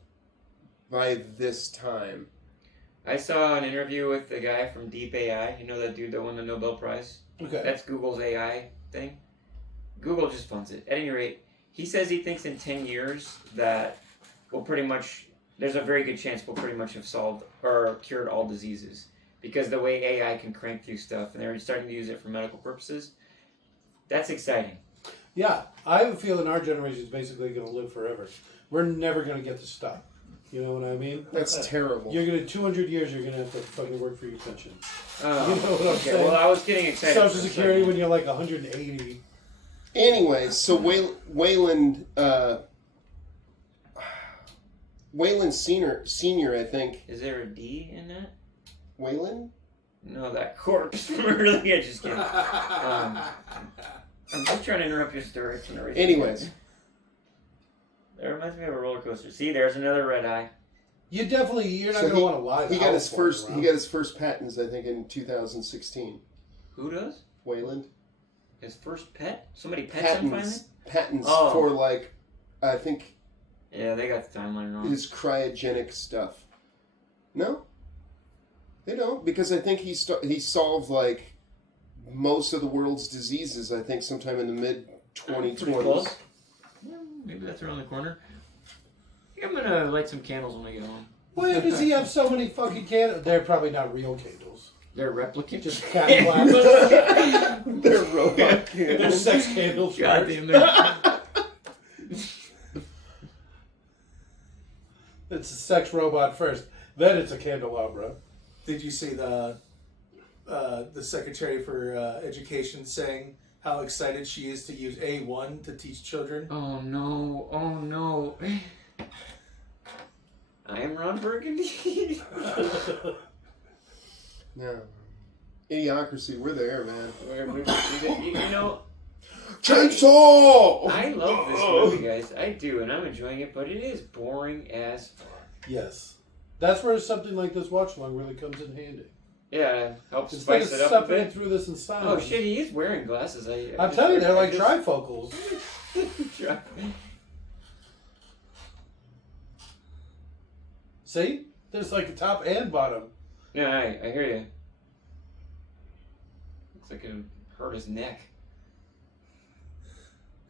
by this time. I saw an interview with the guy from Deep AI. You know that dude that won the Nobel Prize? Okay. That's Google's AI thing. Google just funds it. At any rate, he says he thinks in 10 years that we'll pretty much, there's a very good chance we'll pretty much have solved or cured all diseases. Because the way AI can crank through stuff, and they're starting to use it for medical purposes, that's exciting. Yeah, I have a feeling our generation is basically going to live forever. We're never going to get to stop. You know what I mean? That's terrible. You're going to 200 years. You're going to have to fucking work for your pension. Oh, You know what I'm okay, saying? well, I was getting excited. Social for a Security second. when you're like 180. Anyway, so Wayland Senior, I think. Is there a D in that? Wayland? No, that corpse from earlier. Just kidding. I'm just trying to interrupt your story. Anyways. That reminds me of a roller coaster. See, there's another red eye. You're not So going to want to lie. He got his first patents, I think, in 2016. Who does? Wayland. His first pet? Somebody pets him finally? Patents Oh. for, like, I think Yeah, they got the timeline wrong. his cryogenic stuff. No? They don't, because I think he solved, like, most of the world's diseases, I think, sometime in the Pretty close. mid-2020s. Yeah, maybe that's around the corner. I think I'm gonna light some candles when I get home. Why does he have so many fucking candles? They're probably not real candles. They're replicant. Just cat black. They're robot They're candles. sex candles. God first. damn, they're... It's a sex robot first. Then it's a candelabra. Did you see the Secretary for Education saying how excited she is to use A1 to teach children? Oh no, oh no. I am Ron Burgundy. No. Idiocracy, we're there, man. You know, Chainsaw! I love this movie, guys. I do, and I'm enjoying it, but it is boring as fuck. Yes. That's where something like this watch along really comes in handy. Yeah, helps Instead spice of it up a suffering bit. through this in silence. Oh shit, he is wearing glasses. I'm telling you, they're like trifocals. See? There's like a top and bottom. Yeah, I hear you. Looks like it hurt his neck.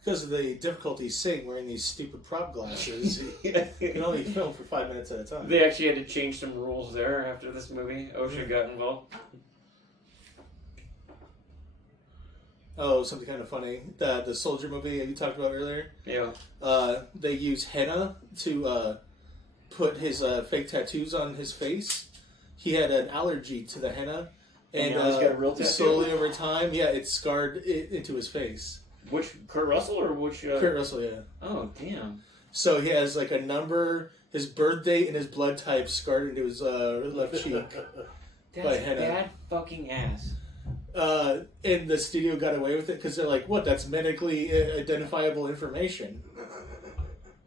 Because of the difficulty seeing wearing these stupid prop glasses, you can only film for 5 minutes at a time. They actually had to change some rules there after this movie. OSHA got involved. Oh, something kind of funny. The soldier movie you talked about earlier. Yeah. They use henna to put his fake tattoos on his face. He had an allergy to the henna, and now he's got a real tattoo? slowly over time, yeah, it scarred it into his face. Which, Kurt Russell or which? Kurt Russell, yeah. Oh, damn. So he has like a number, his birth date, and his blood type scarred into his left cheek. That's By henna. bad fucking ass. And the studio got away with it because they're like, what? That's medically identifiable information.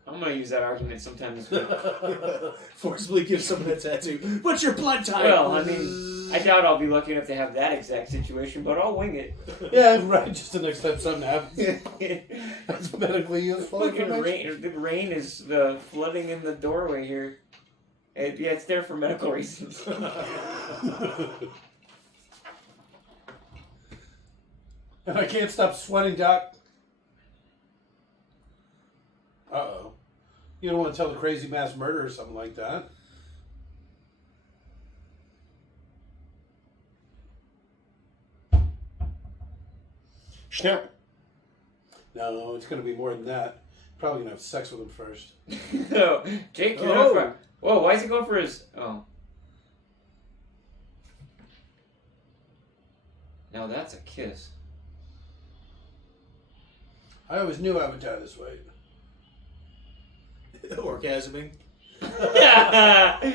I'm gonna use that argument sometime this week. Forcibly give someone a tattoo. What's your blood type? Well, I mean, I doubt I'll be lucky enough to have that exact situation, but I'll wing it. Yeah, right. Just the next time something happens. That's medically useful Fucking information. rain, the rain is flooding in the doorway here. Yeah, it's there for medical reasons. And I can't stop sweating, Doc. Uh-oh. You don't want to tell the crazy mass murder or something like that. Snap. No, it's going to be more than that. Probably going to have sex with him first. No, Jake, you're not for... Whoa, why is he going for his... Oh. Now that's a kiss. I always knew I would die this way. Orgasming. Hey,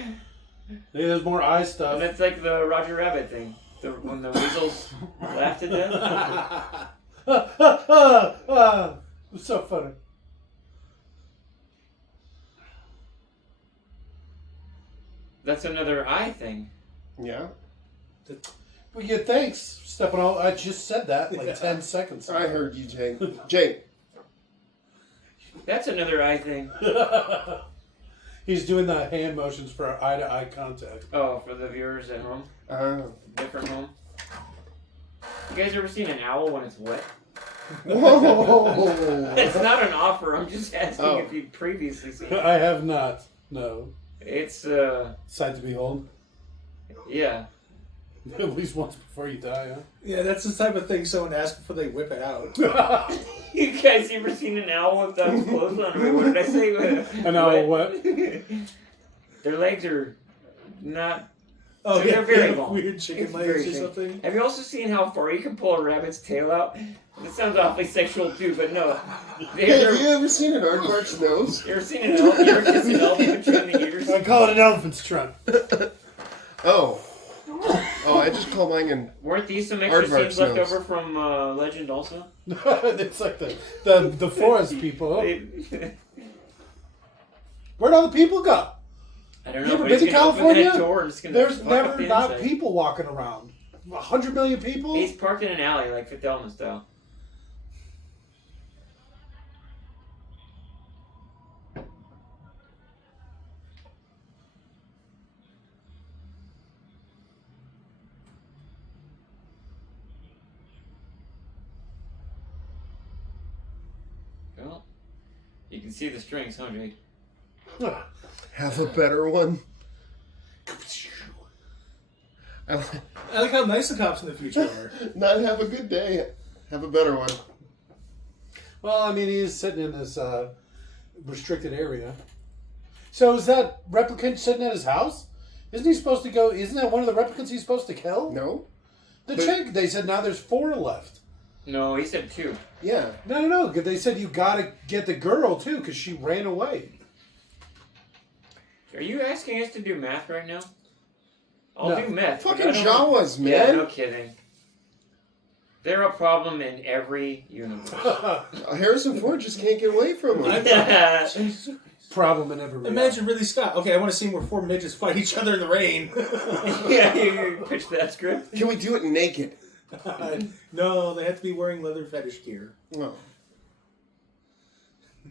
there's more eye And stuff. it's like the Roger Rabbit thing. When the weasels laughed at death. It's so funny. That's another eye thing. Yeah. Well, yeah, thanks, stepping all. I just said that like 10 seconds ago. I heard you, Jay. Jay. That's another eye thing. He's doing the hand motions for eye-to-eye contact. Oh, for the viewers at home. Different home. You guys ever seen an owl when it's wet? Whoa! It's not an offer. I'm just asking Oh. if you'd previously seen it. I have not. No. It's, Sight to behold. yeah. At least once before you die, huh? Yeah, that's the type of thing someone asks before they whip it out. You guys ever seen an owl without its clothes on? Wait, what did I say? An owl what? Their legs are not Oh, They're very yeah, long. weird chicken It's legs very or thin. something. Have you also seen how far you can pull a rabbit's tail out? It sounds awfully sexual too, but no. Hey, have you ever seen an aardvark's nose? You ever seen an elf? You ever kissed an elephant between the ears? I call it an elephant's trunk. Oh. Oh, I just call mine an... Weren't these some extra Aardvark's scenes left nose. over from Legend also? It's like the forest people. They- Where'd all the people go? I don't know. You ever but been he's to gonna open California? that door and it's gonna There's fuck up never the not inside. people walking around. 100 million people? He's parked in an alley like Fifth Element style. Well, you can see the strings, huh, Jake? Have a better one. I like how nice the cops in the future are. Not have a good day. Have a better one. Well, I mean, he is sitting in this restricted area. So is that replicant sitting at his house? Isn't he supposed to go? Isn't that one of the replicants he's supposed to kill? No? The But- chick. They said now there's 4 left. No, he said 2. Yeah. No. They said you gotta get the girl too because she ran away. Are you asking us to do math right now? I'll No. do math. but Fucking I don't- Jawas, Yeah, man. no kidding. They're a problem in every universe. Harrison Ford just can't get away from him. Yeah, Jesus. Problem in every. Imagine Ridley Scott. Okay, I want to see where 4 midgets fight each other in the rain. you pitched that script. Can we do it naked? No, they have to be wearing leather fetish gear, Oh.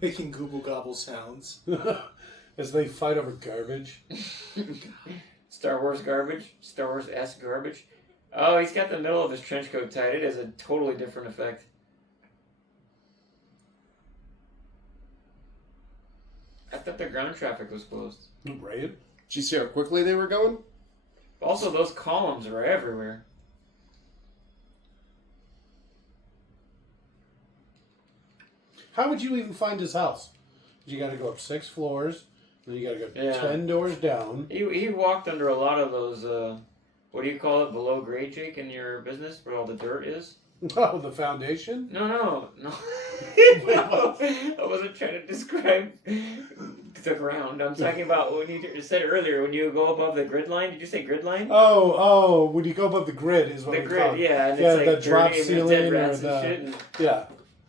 making google gobble sounds. As they fight over garbage. Star Wars garbage. Star Wars-esque garbage. Oh, he's got the middle of his trench coat tied. It has a totally different effect. I thought the ground traffic was closed. Right? Did you see how quickly they were going? Also, those columns are everywhere. How would you even find his house? You got to go up 6 floors, then you got to go Yeah. 10 doors down. He walked under a lot of those, what do you call it, below grade, Jake, in your business, where all the dirt is? Oh, the foundation. No. No, I wasn't trying to describe the ground. I'm talking about when you said earlier, when you go above the grid line. Did you say grid line? Oh, when you go above the grid is what The we grid, call it. yeah. And Yeah, it's like the drop dirty and there's ceiling dead or rats the- and shit. And, Yeah,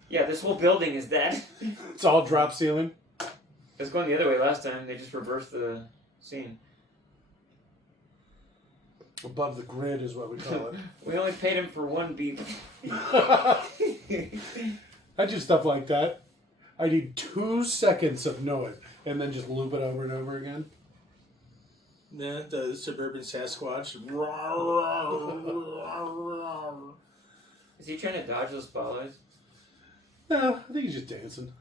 yeah, this whole building is that. it's all drop ceiling. It was going the other way last time. They just reversed the scene. Above the grid is what we call We only paid him for 1 beat. it. I do stuff like that. I need 2 seconds of know it, and then just loop it over and over again. Yeah, the suburban Sasquatch. Is he trying to dodge those spotlights? No, I think he's just dancing.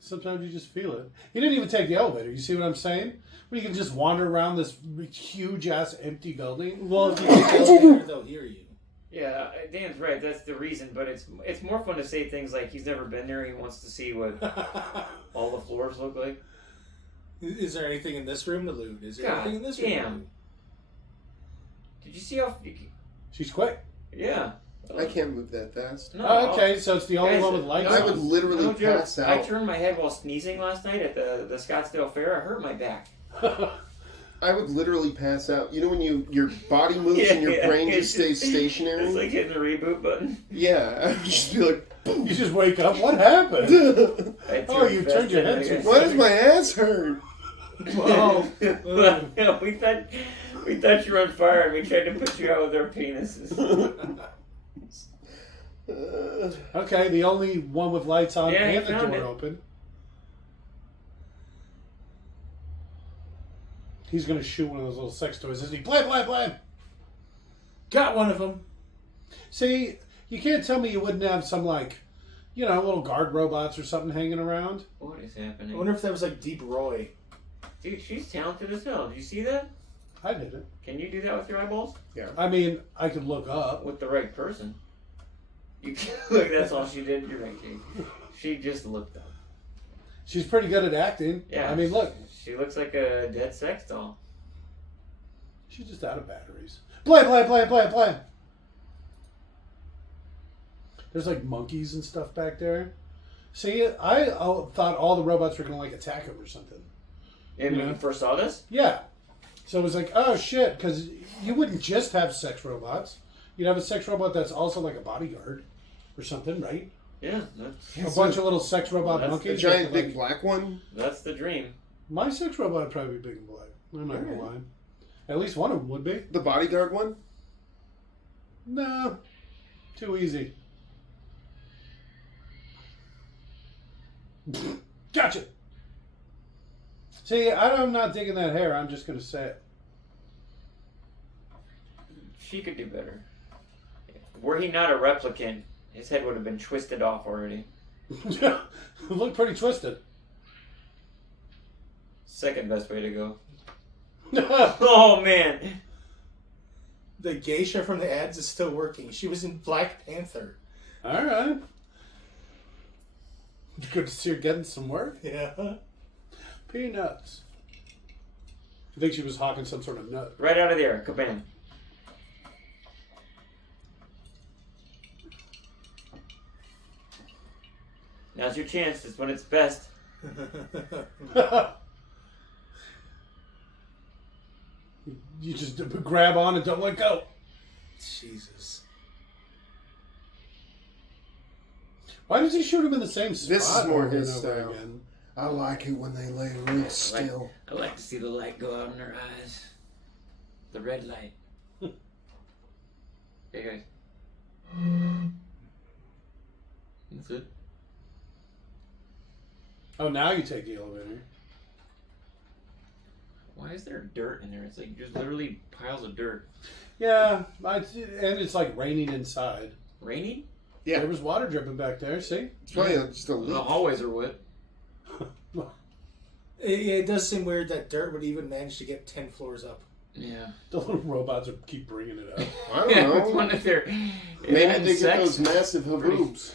Sometimes you just feel it. He didn't even take the elevator. You see what I'm saying? Where you can just wander around this huge ass empty building. Well, if you take the elevator, they'll hear you. Yeah, Dan's right. That's the reason. But it's more fun to say things like he's never been there. He wants to see what all the floors look like. Is there anything in this room to loot? Is there God anything in this room to damn. loot? Did you see how? She's quick. Yeah. I can't move that fast. No, Oh, okay, so it's the only Guys, one with lights I on. would literally no joke. pass I out. turned my head while sneezing last night at the Scottsdale Fair. I hurt my back. I would literally pass out. You know when your body moves Yeah, and your yeah. brain It's just stays stationary? It's like hitting the reboot button. Yeah, I would just be like, boom. You just wake up. What happened? I Oh, you fast turned your and head I too got Why does sick. my ass hurt? Oh, Well, we thought you were on fire and we tried to put you out with our penises. Okay, the only one with lights on Yeah, he and the found door it. open. He's gonna shoot one of those little sex toys, isn't he? Blam, blam, blam! got one of them. See, you can't tell me you wouldn't have some, like, you know, little guard robots or something hanging around. What is I happening? wonder if that was like Deep Roy. Dude, she's talented as hell. Did you see that? I did it. Can you do that with your eyeballs? I mean, I could look up. With the right person. You can, look, that's all she did. You're right, Jake. She just looked up. She's pretty good at acting. Yeah. I mean, look. She looks like a dead sex doll. She's just out of batteries. Play. There's like monkeys and stuff back there. See, I thought all the robots were going to like attack him or something. And when you first saw this? Yeah. So it was like, oh shit, because you wouldn't just have sex robots. You'd have a sex robot that's also like a bodyguard or something, right? Yeah, that's A bunch of little sex robot That's monkeys. A giant that look big black one. that's the dream. My sex robot would probably be big and black. I'm not going to lie. At least one of them would be. The bodyguard one. No. Too easy. Gotcha. See, I'm not digging that hair. I'm just going to say it. She could do better. Were he not a replicant, his head would have been twisted off already. It looked pretty twisted. Second best way to go. Oh man. The geisha from the ads is still working. She was in Black Panther. All right. Good to see her getting some work. Yeah. Peanuts. You think she was hawking some sort of nut? Right out of there, kabam. Now's your chance. It's when it's best. You just grab on and don't let go. Jesus. Why does he shoot him in the same spot? This is more over his and over style. again? I like it when they lay real still. I like to see the light go out in their eyes. The red light. Hey guys. That's it. Oh, now you take the elevator. Why is there dirt in there? It's like just literally piles of dirt. Yeah, and it's like raining inside. Raining? Yeah. There was water dripping back there, see? It's probably just a The leak. hallways are wet. It does seem weird that dirt would even manage to get 10 floors up. Yeah. The little robots would keep bringing it up. I don't Yeah, know. it's one of their. Maybe they get those massive haboobs.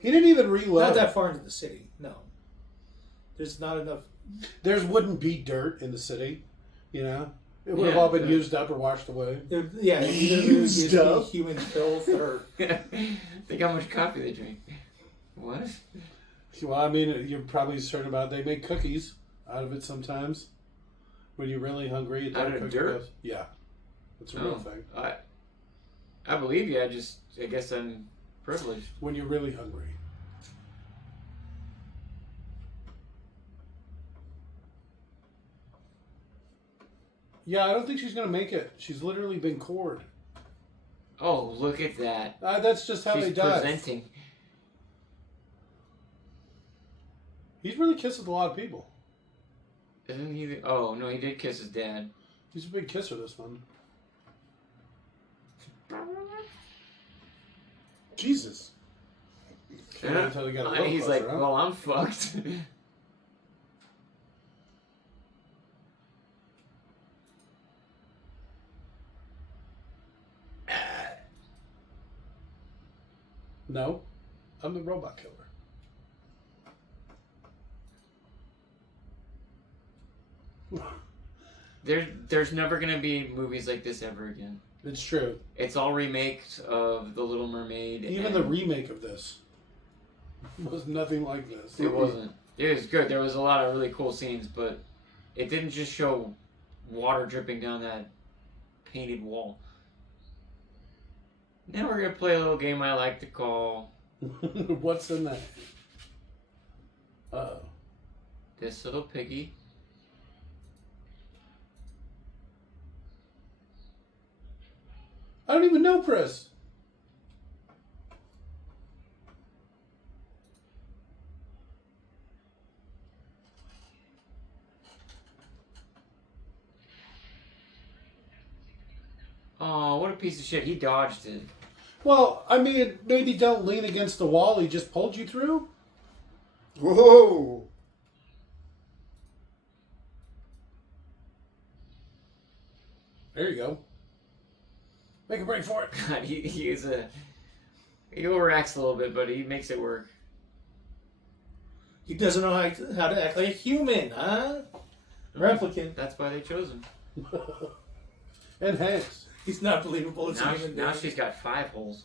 He didn't even reload. Not that far into the city, no. There's not enough. There wouldn't be dirt in the city, you know? It would have Yeah, all been yeah. used up or washed away. Yeah, either there's Used up. human filth or. Think how much coffee they drink. What? Well, I mean, you're probably certain about they make cookies out of it sometimes. When you're really hungry, you Out don't of cook dirt? it. Yeah. It's a real thing. I believe you. I guess I'm privileged. When you're really hungry. Yeah, I don't think she's going to make it. She's literally been cored. Oh, look at that. That's just how She's they die. presenting. He's really kissed with a lot of people. Isn't he? Oh no, he did kiss his dad. He's a big kisser, this one. Jesus. Can't wait until they got a little He's closer, like, huh? well, I'm fucked. No, I'm the robot killer. There's never gonna be movies like this ever again. It's true. It's all remakes of The Little Mermaid. Even and the remake of this was nothing like this. It wasn't. It was good. There was a lot of really cool scenes, but it didn't just show water dripping down that painted wall. Now we're gonna play a little game I like to call What's in that? Uh-oh. This Little Piggy. I don't even know Chris. Oh, what a piece of shit. He dodged it. Well, I mean, maybe don't lean against the wall he just pulled you through. Whoa! There you go. Make a break for it. God, he is a... He overacts a little bit, but he makes it work. He doesn't know how to act like a human, huh? Replicant. That's why they chose him. And Hanks. He's not believable as a Now, human now being. she's got 5 holes.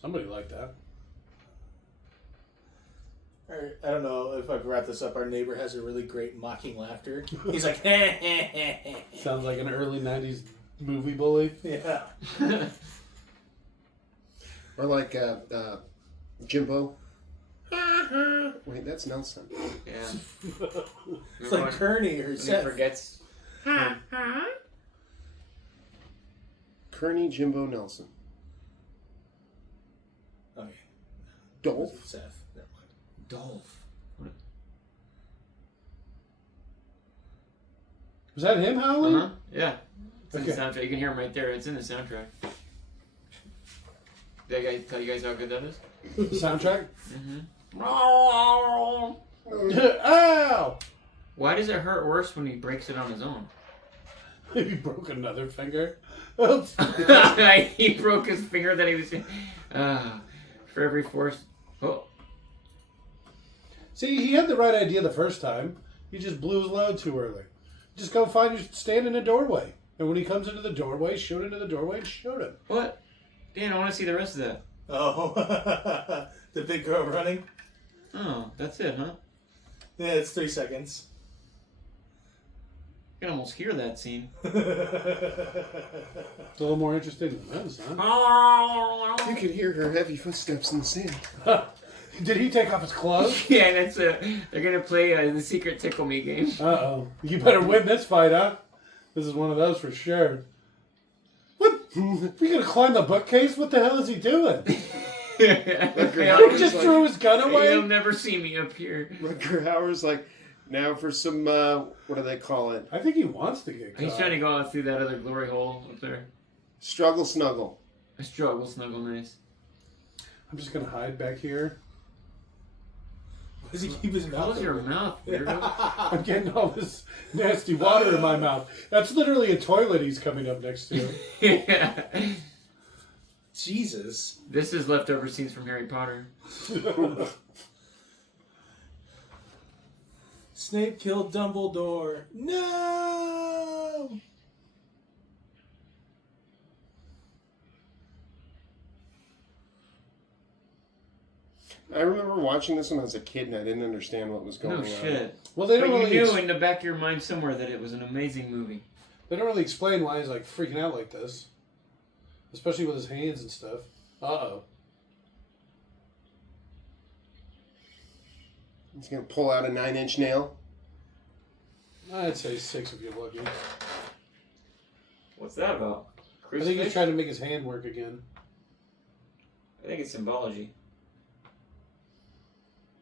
Somebody like that. Or, I don't know if I brought this up. Our neighbor has a really great mocking laughter. He's like, yeah. Sounds like an early 90s movie bully. Or like Jimbo. Wait, that's Nelson. Yeah. It's like Kearney or He Seth. forgets. Kearney, Jimbo, Nelson. Oh, yeah. Dolph. Seth. Never mind. Dolph. Was that him howling? Uh-huh. Yeah. It's in the Okay. soundtrack. You can hear him right there. It's in the soundtrack. Did I tell you guys how good that is? The soundtrack? Mm-hmm. Ow! Why does it hurt worse when he breaks it on his own? He broke another finger. Oops. He broke his finger that he was. For every force. Oh. See, he had the right idea the first time. He just blew his load too early. Just go find your stand in a doorway. And when he comes into the doorway, shoot into the doorway and shoot him. What? Dan, I want to see the rest of that. Oh, the big girl running? Oh, that's it, huh? Yeah, it's 3 seconds. You can almost hear that scene. It's a little more interesting than this, huh? You can hear her heavy footsteps in the sand. Did he take off his clothes? Yeah, that's they're gonna play the secret tickle me game. Uh-oh. You better win this fight, huh? This is one of those for sure. What? We gonna climb the bookcase? What the hell is he doing? He just threw his gun away? He'll never see me up here. Rutger Hauer's like, now for some, what do they call it? I think he wants to get caught. He's trying to go out through that other glory hole up there. Struggle snuggle. A struggle, snuggle, nice. I'm just gonna hide back here. Does he keep his mouth Close your open? mouth, weirdo. I'm getting all this nasty water in my mouth. That's literally a toilet he's coming up next to. Yeah. Jesus. This is leftover scenes from Harry Potter. Snape killed Dumbledore. No! I remember watching this when I was a kid and I didn't understand what was going No on. shit. Well, they But don't you really. knew in the back of your mind somewhere that it was an amazing movie. They don't really explain why he's like freaking out like this, especially with his hands and stuff. Uh-oh. He's gonna pull out a 9-inch nail. I'd say 6 if you're lucky. What's that about? I think Crucifix? he's trying to make his hand work again. I think it's symbology.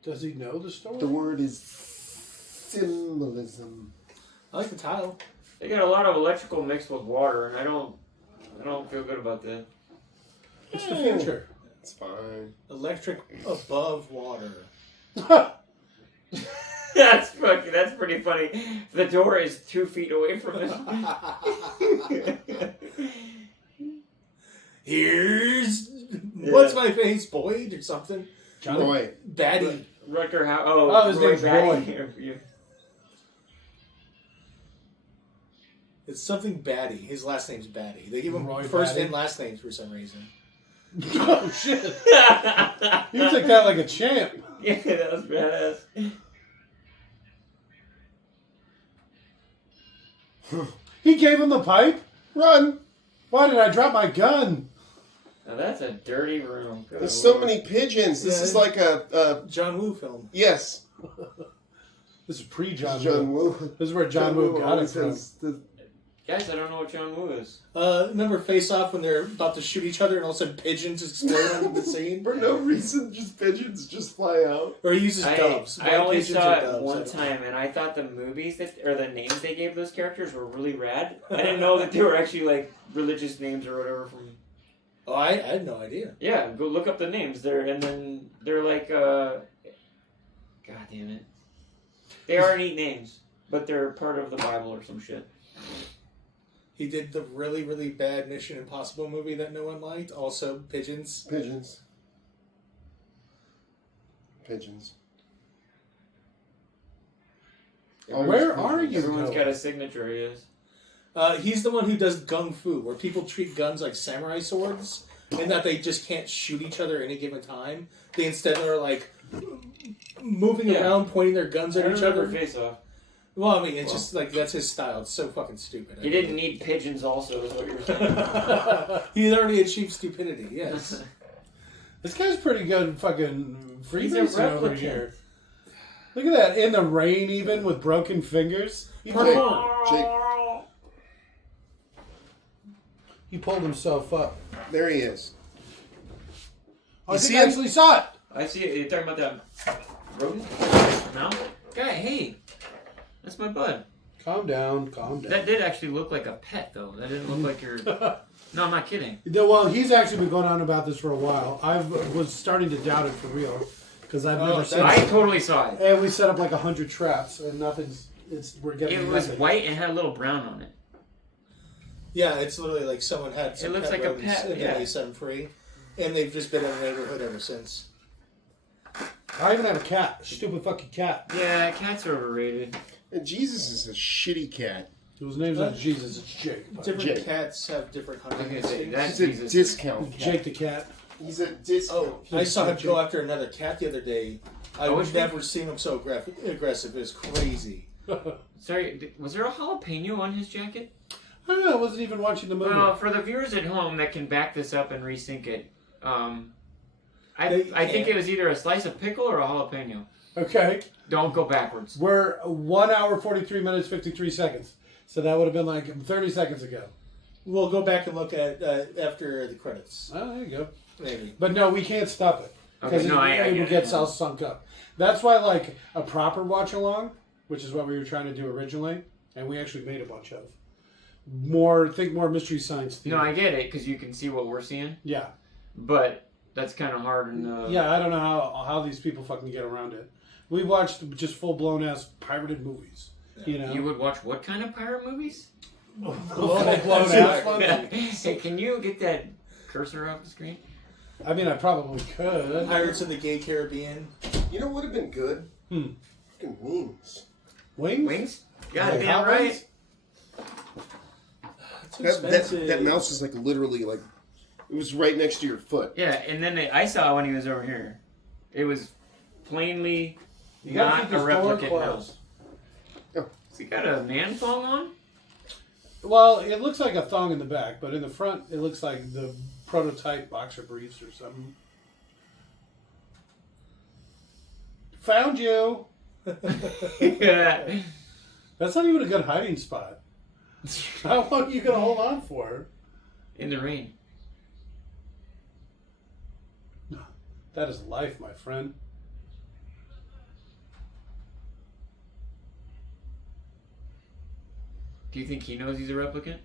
Does he know the story? The word is symbolism. I like the title. They got a lot of electrical mixed with water, and I don't feel good about that. It's the future. It's fine. Electric above water. That's pretty funny. The door is 2 feet away from it. Here's what's my face, Boyd or something. Johnny? Roy. Batty. Rutger Hauer. Oh, his name's Batty. It's something Batty. His last name's Batty. They give him Roy first Batty? and last names for some reason. Oh, shit. You took that like a champ. Yeah, that was badass. He gave him the pipe? Run! Why did I drop my gun? Now that's a dirty room. Good There's so Lord. many pigeons. This Yeah. is like a John Woo film. yes. This is pre-John John Woo. Woo. This is where John Woo got it always from. has the- Guys, I don't know what John Woo is. Remember Face Off when they're about to shoot each other and all of a sudden pigeons explode onto the scene? For no reason, just pigeons just fly out. Or he uses doves. I only Pigeons saw or it doves, I one don't know. time, and I thought the movies or the names they gave those characters were really rad. I didn't know that they were actually like religious names or whatever from. Oh, I had no idea. Yeah, go look up the names there, and then they're like, God damn it, they are neat names, but they're part of the Bible or some shit. He did the really, really bad Mission Impossible movie that no one liked. Also, pigeons. Pigeons. Pigeons. Where are you Everyone's going? got a signature, he is. He's the one who does gung fu, where people treat guns like samurai swords, and that they just can't shoot each other at any given time. They instead are like moving Yeah. around, pointing their guns I at each remember other. Face Off. Well, I mean, it's just like that's his style. It's so fucking stupid. He didn't need pigeons also, is what you were saying. He had already achieved stupidity. Yes. This guy's pretty good fucking He's a freemason over replicant. here. Look at that. In the rain, even with broken fingers. He Jake, pulled, Jake, he pulled himself up. there he is. I You think see I him? actually saw it. I see it. You're talking about that rodent? No? Guy, hey. That's my bud. Calm down, calm down. That did actually look like a pet, though. That didn't look like your... No, I'm not kidding. Well, he's actually been going on about this for a while. I was starting to doubt it for real because I've never seen I it. totally saw it. And we set up like 100 traps, and nothing's. We're getting. It was nothing. white and had a little brown on it. Yeah, it's literally like someone had some It looks pet like a rodents pet, and yeah. then they set them free, and they've just been in the neighborhood ever since. I even have a cat. A stupid fucking cat. Yeah, cats are overrated. And Jesus is a shitty cat. Whose name's not Jesus. It's Jake. Different Jake. cats have different I was hunting gonna say, instincts. that's He's a Jesus. discount cat. Jake the cat. He's a discount. Oh, I saw him go after another cat the other day. Oh, I've which never seen him so aggressive. It was crazy. Sorry, was there a jalapeno on his jacket? I don't know. I wasn't even watching the movie. Well, for the viewers at home that can back this up and resync it, I They think can't. it was either a slice of pickle or a jalapeno. Okay. Don't go backwards. We're 1 hour 43 minutes 53 seconds. So that would have been like 30 seconds ago. We'll go back and look at after the credits, Oh, there you go. maybe. But no, we can't stop it. Okay, Because no, I it get gets it. all sunk up. That's why, like, a proper watch along, which is what we were trying to do originally, and we actually made a bunch of. More Mystery Science Theater. No, I get it because you can see what we're seeing, Yeah. but that's kind of hard. And Yeah, I don't know how these people fucking get around it. We watched just full blown ass pirated movies. You know? you would watch what kind of pirate movies? Full blown ass ones. Hey, can you get that cursor off the screen? I mean, I probably could. Pirates of the Gay Caribbean. You know what would have been good? Fucking wings. Wings? Wings? God Like damn hot right. wings? Too That expensive. mouse is like literally like it was right next to your foot. Yeah, and then I saw when he was over here. It was plainly You gotta not keep a this door replicant closed. mouse. Has he got a man thong on? Well, it looks like a thong in the back, but in the front, it looks like the prototype boxer briefs or something. Found you. Yeah. That's not even a good hiding spot. How long are you gonna hold on for? In the rain. That is life, my friend. Do you think he knows he's a replicant?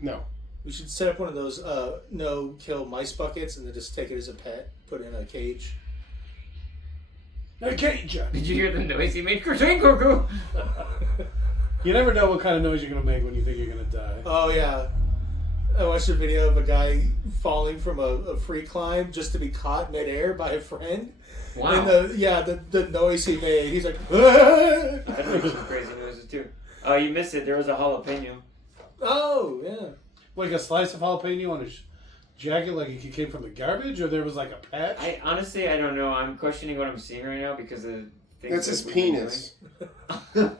No. We should set up one of those no-kill mice buckets and then just take it as a pet, put it in a cage. Okay, Jack. Did you hear the noise he made? Kerching cuckoo! You never know what kind of noise you're gonna make when you think you're gonna die. Oh yeah, I watched a video of a guy falling from a free climb just to be caught midair by a friend. Wow. And the noise he made, he's like, I'd make some crazy noises too. Oh, you missed it. There was a jalapeno. oh yeah. Like a slice of jalapeno on his jacket, like it came from the garbage, or there was like a patch. I honestly, I don't know. I'm questioning what I'm seeing right now because of things That's that his we've been penis. doing.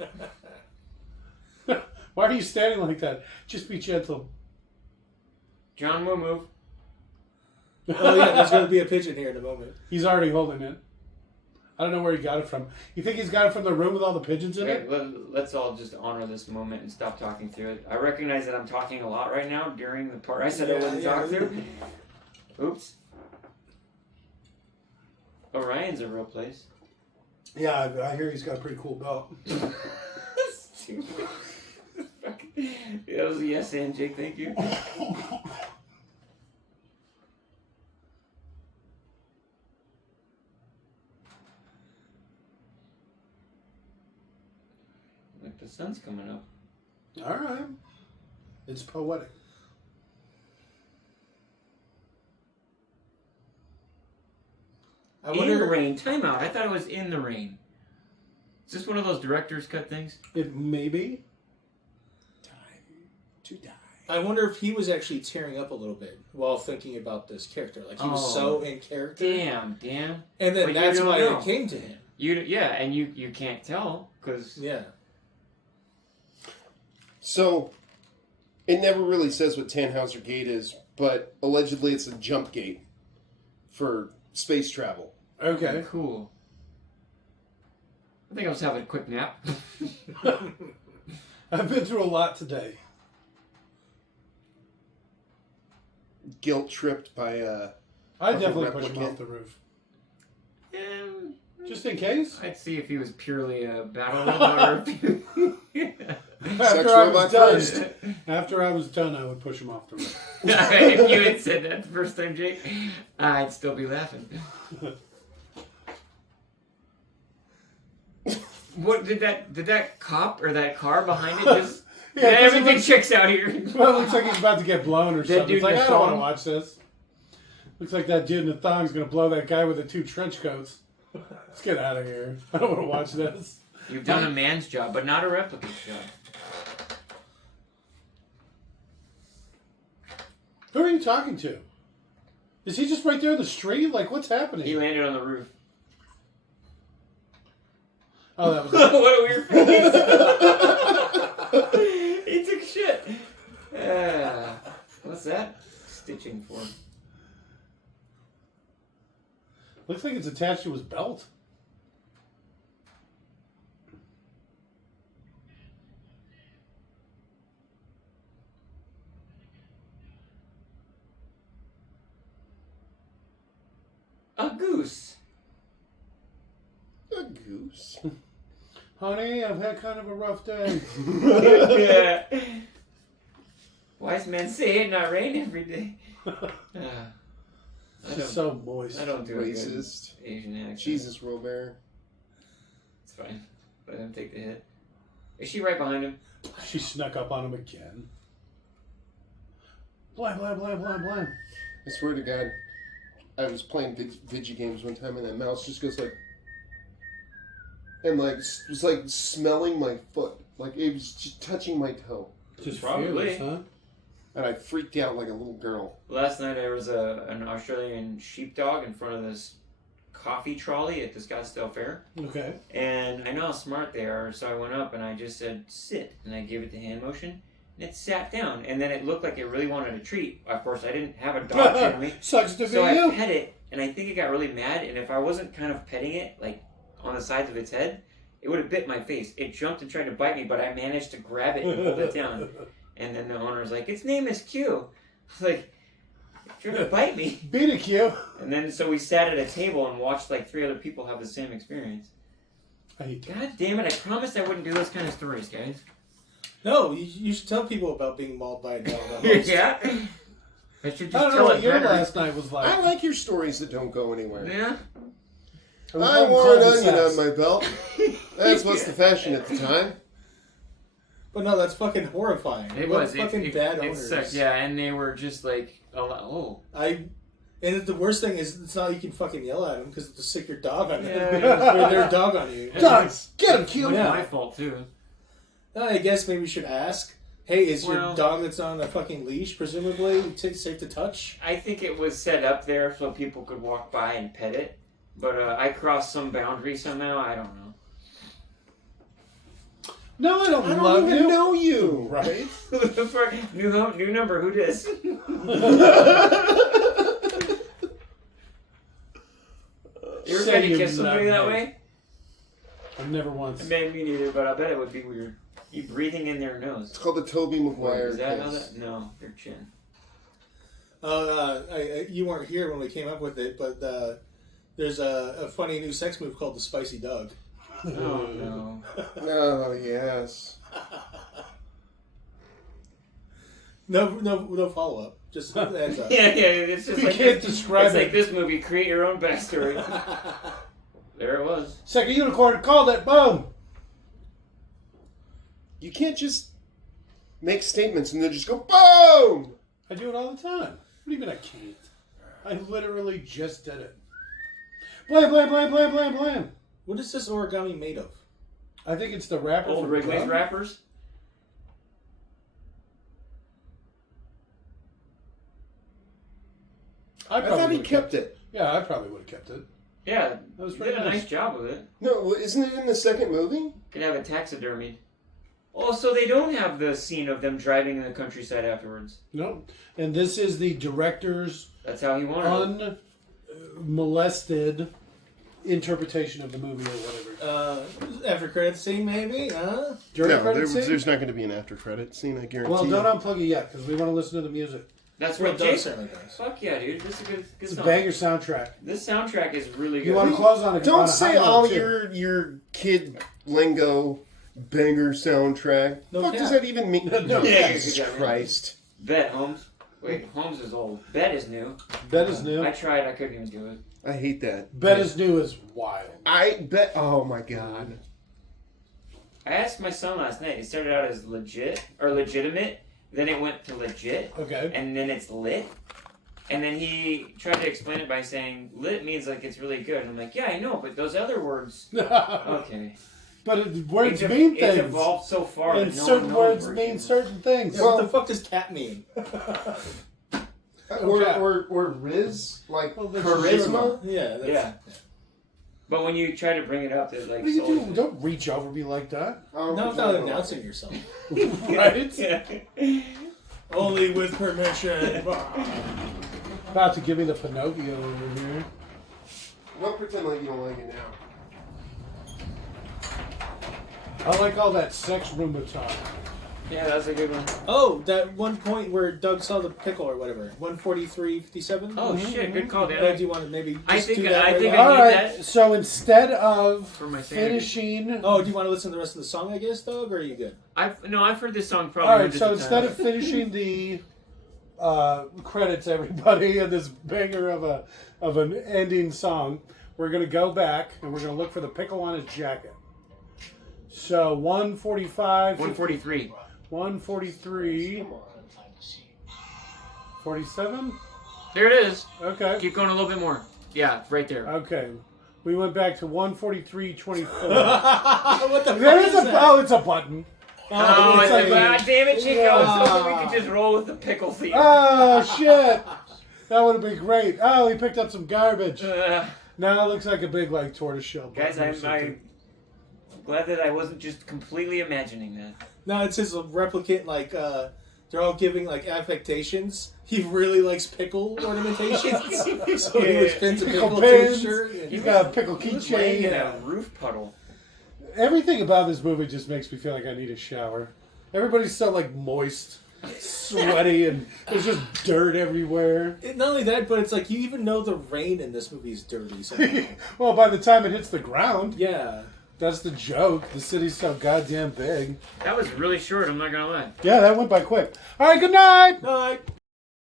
Why are you standing like that? Just be gentle. John will move. Oh yeah, there's gonna be a pigeon here in a moment. He's already holding it. I don't know where he got it from. You think he's got it from the room with all the pigeons in it? Okay, let's all just honor this moment and stop talking through it. I recognize that I'm talking a lot right now during the part I said I wouldn't talk through. Oops. Orion's a real place. Yeah, I hear he's got a pretty cool belt. That was a yes and Jake, thank you. Like the sun's coming up. All right. It's poetic. I In the wonder. rain. Time out. I thought it was in the rain. Is this one of those director's cut things? It may be. Time to die. I wonder if he was actually tearing up a little bit while thinking about this character. Like he was so in character. Damn. And then But that's you don't why know. it came to him. And you can't tell because Yeah. So, it never really says what Tannhauser Gate is, but allegedly it's a jump gate for space travel. Okay. cool. I think I was having a quick nap. I've been through a lot today. Guilt tripped by I Like a definitely push him replicant. off the roof. Um, Just in case. I'd see if he was purely a battle robot or if he... After I was robot done. first. After I was done, I would push him off the roof. If you had said that the first time, Jake, I'd still be laughing. What did that cop or that car behind it just? Yeah, 'cause it everything looks- checks out here. Well, it looks like he's about to get blown or That something. dude It's like, in the I don't want to thong? watch this. Looks like that dude in the thong's going to blow that guy with the 2 trench coats. Let's get out of here. I don't want to watch this. You've done a man's job, but not a replicate's job. Who are you talking to? Is he just right there in the street? Like, what's happening? He landed on the roof. Oh, that was What a weird face. He took shit. What's that? Stitching for. Looks like it's attached to his belt. A goose. a goose. Honey, I've had kind of a rough day. Yeah. Wise men say it not rain every day. I She's don't, so moist. I don't do a good Racist. Asian accent. Jesus, Robert. It's fine. Let him take the hit. Is she right behind him? She snuck up on him again. Blam, blam, blam, blam, blam. I swear to God, I was playing video games one time and that mouse just goes like, and like was like smelling my foot, like it was just touching my toe, Just Probably. fearless, huh? and I freaked out like a little girl. Last night there was an Australian sheepdog in front of this coffee trolley at the Scottsdale Fair. Okay. And I know how smart they are, so I went up and I just said, sit. And I gave it the hand motion. And it sat down. And then it looked like it really wanted a treat. Of course, I didn't have a dog near me. Sucks to be So I you. pet it, and I think it got really mad. And if I wasn't kind of petting it, like on the sides of its head, it would have bit my face. It jumped and tried to bite me, but I managed to grab it and hold it down. And then the owner's like, its name is Q. I was like, you're trying to bite me. Beat it, Q. And then so we sat at a table and watched like 3 other people have the same experience. I hate God damn it, I promised I wouldn't do those kind of stories, guys. No, you should tell people about being mauled by a dog. Yeah? I should just I don't know tell what it your better. last night was like. I like your stories that don't go anywhere. Yeah? It was I like wore an cul-de-sacs. onion on my belt. That's what's the fashion at the time. But no, that's fucking horrifying. It What was. fucking bad it owners. sucked, yeah, and they were just like, oh. And the worst thing is, it's not like you can fucking yell at them because they'll sick your dog on you. Yeah. Their dog on you. Dogs, get him, It Q. was Yeah. my fault, too. I guess maybe we should ask. Hey, is Well- your dog that's on a fucking leash presumably safe to touch? I think it was set up there so people could walk by and pet it. But I crossed some boundary somehow, I don't know. No, I don't I love don't even you. know you. Right? For new number, who dis? You ever Say tried to you kiss somebody love that me. way? I've never once. Maybe me neither, but I bet it would be weird. You breathing in their It's nose. called the Toby Maguire Is that how kiss. that? No, their chin. You weren't here when we came up with it, but there's a funny new sex move called the Spicy Doug. Oh no. Oh yes. No follow up. Just heads up. Yeah, it's just You like can't this, describe it's it. like this movie. Create your own backstory. There it was. Second unicorn, called it. Boom. You can't just make statements and then just go boom. I do it all the time. What do you mean I can't? I literally just did it. Blam, blam, blam, blam, blam, blam. What is this origami made of? I think it's the rapper Old from Wrigley's Doug. rappers. I I probably thought he would've kept it. Yeah, I probably would have kept it. Yeah, That was he pretty did a nice. nice job with it. No, isn't it in the second movie? Could have it taxidermied. Oh, so they don't have the scene of them driving in the countryside afterwards. No, and this is the director's That's how he wanted it. unmolested interpretation of the movie or whatever. After credit scene, maybe, huh? During No, credit scene? there's not going to be an after credit scene. I guarantee. Well, you. don't unplug it yet because we want to listen to the music. That's Well, what Doug Jake. certainly does. Fuck yeah, dude. This is a good It's a song. banger soundtrack. This soundtrack is really good. You want to close on it? on Don't a say high note, all too. your kid lingo banger soundtrack. No What cap. does that even mean? No Yeah, Jesus yeah. Christ. Bet Holmes. Wait, Holmes is old. Bet is new. Bet is new. I tried. I couldn't even do it. I hate that. Bet is new is wild. I bet. Oh my god. I asked my son last night. It started out as legit or legitimate, then it went to legit, Okay. and then it's lit. And then he tried to explain it by saying lit means like it's really good. And I'm like, yeah, I know, but those other words. Okay. But words It's mean it's things. evolved so far And that no certain one knows words where it mean came certain things. Yeah, what the fuck does cat mean? Or Riz like Well, that's charisma. Yeah. from. That's, Yeah. But when you try to bring it up, it like. What do you solely- do? Don't reach over me like that. Not without announcing yourself. Right? Yeah. Only with permission. About to give me the Pinocchio over here. Don't pretend like you don't like it now. I like all that sex rumor talk. Yeah, that's a good one. Oh, that one point where Doug saw the pickle or whatever. 143.57? Oh shit! Good call, Do Dad. you want to maybe just I think- do that I right think now? I All need right. that. So instead of For my sanity. finishing, Oh, do you want to listen to the rest of the song, I guess, Doug, or are you good? I've heard this song probably. all right. hundreds So of instead times. of finishing the credits, everybody, and this banger of an ending song, we're gonna go back and we're gonna look for the pickle on his jacket. So 145, 143. 143, 47. There it is. Okay. Keep going a little bit more. Yeah, right there. Okay. We went back to 143.24. What the There fuck is is a that? it's a button. Oh, it's like- God damn it, Chico! I was hoping we Ah. could just roll with the pickle theme. Oh shit! That would have been great. Oh, he picked up some garbage. Uh, Now it looks like a big like tortoiseshell. guys, button or I'm something. glad that I wasn't just completely imagining that. No, it's his replicant, like, they're all giving, like, affectations. He really likes pickle ornamentations. So he was pins a Pickle pickle to his pins. shirt. and- He's got a pickle He was laying in keychain. a roof puddle. Everything about this movie just makes me feel like I need a shower. Everybody's so like moist, sweaty, and there's just dirt everywhere. Not only that, but it's like you even know the rain in this movie is dirty. Somehow. Well, by the time it hits the ground, Yeah. that's the joke. The city's so goddamn big. That was really short, I'm not gonna lie. Yeah, that went by quick. All right, good night. Night.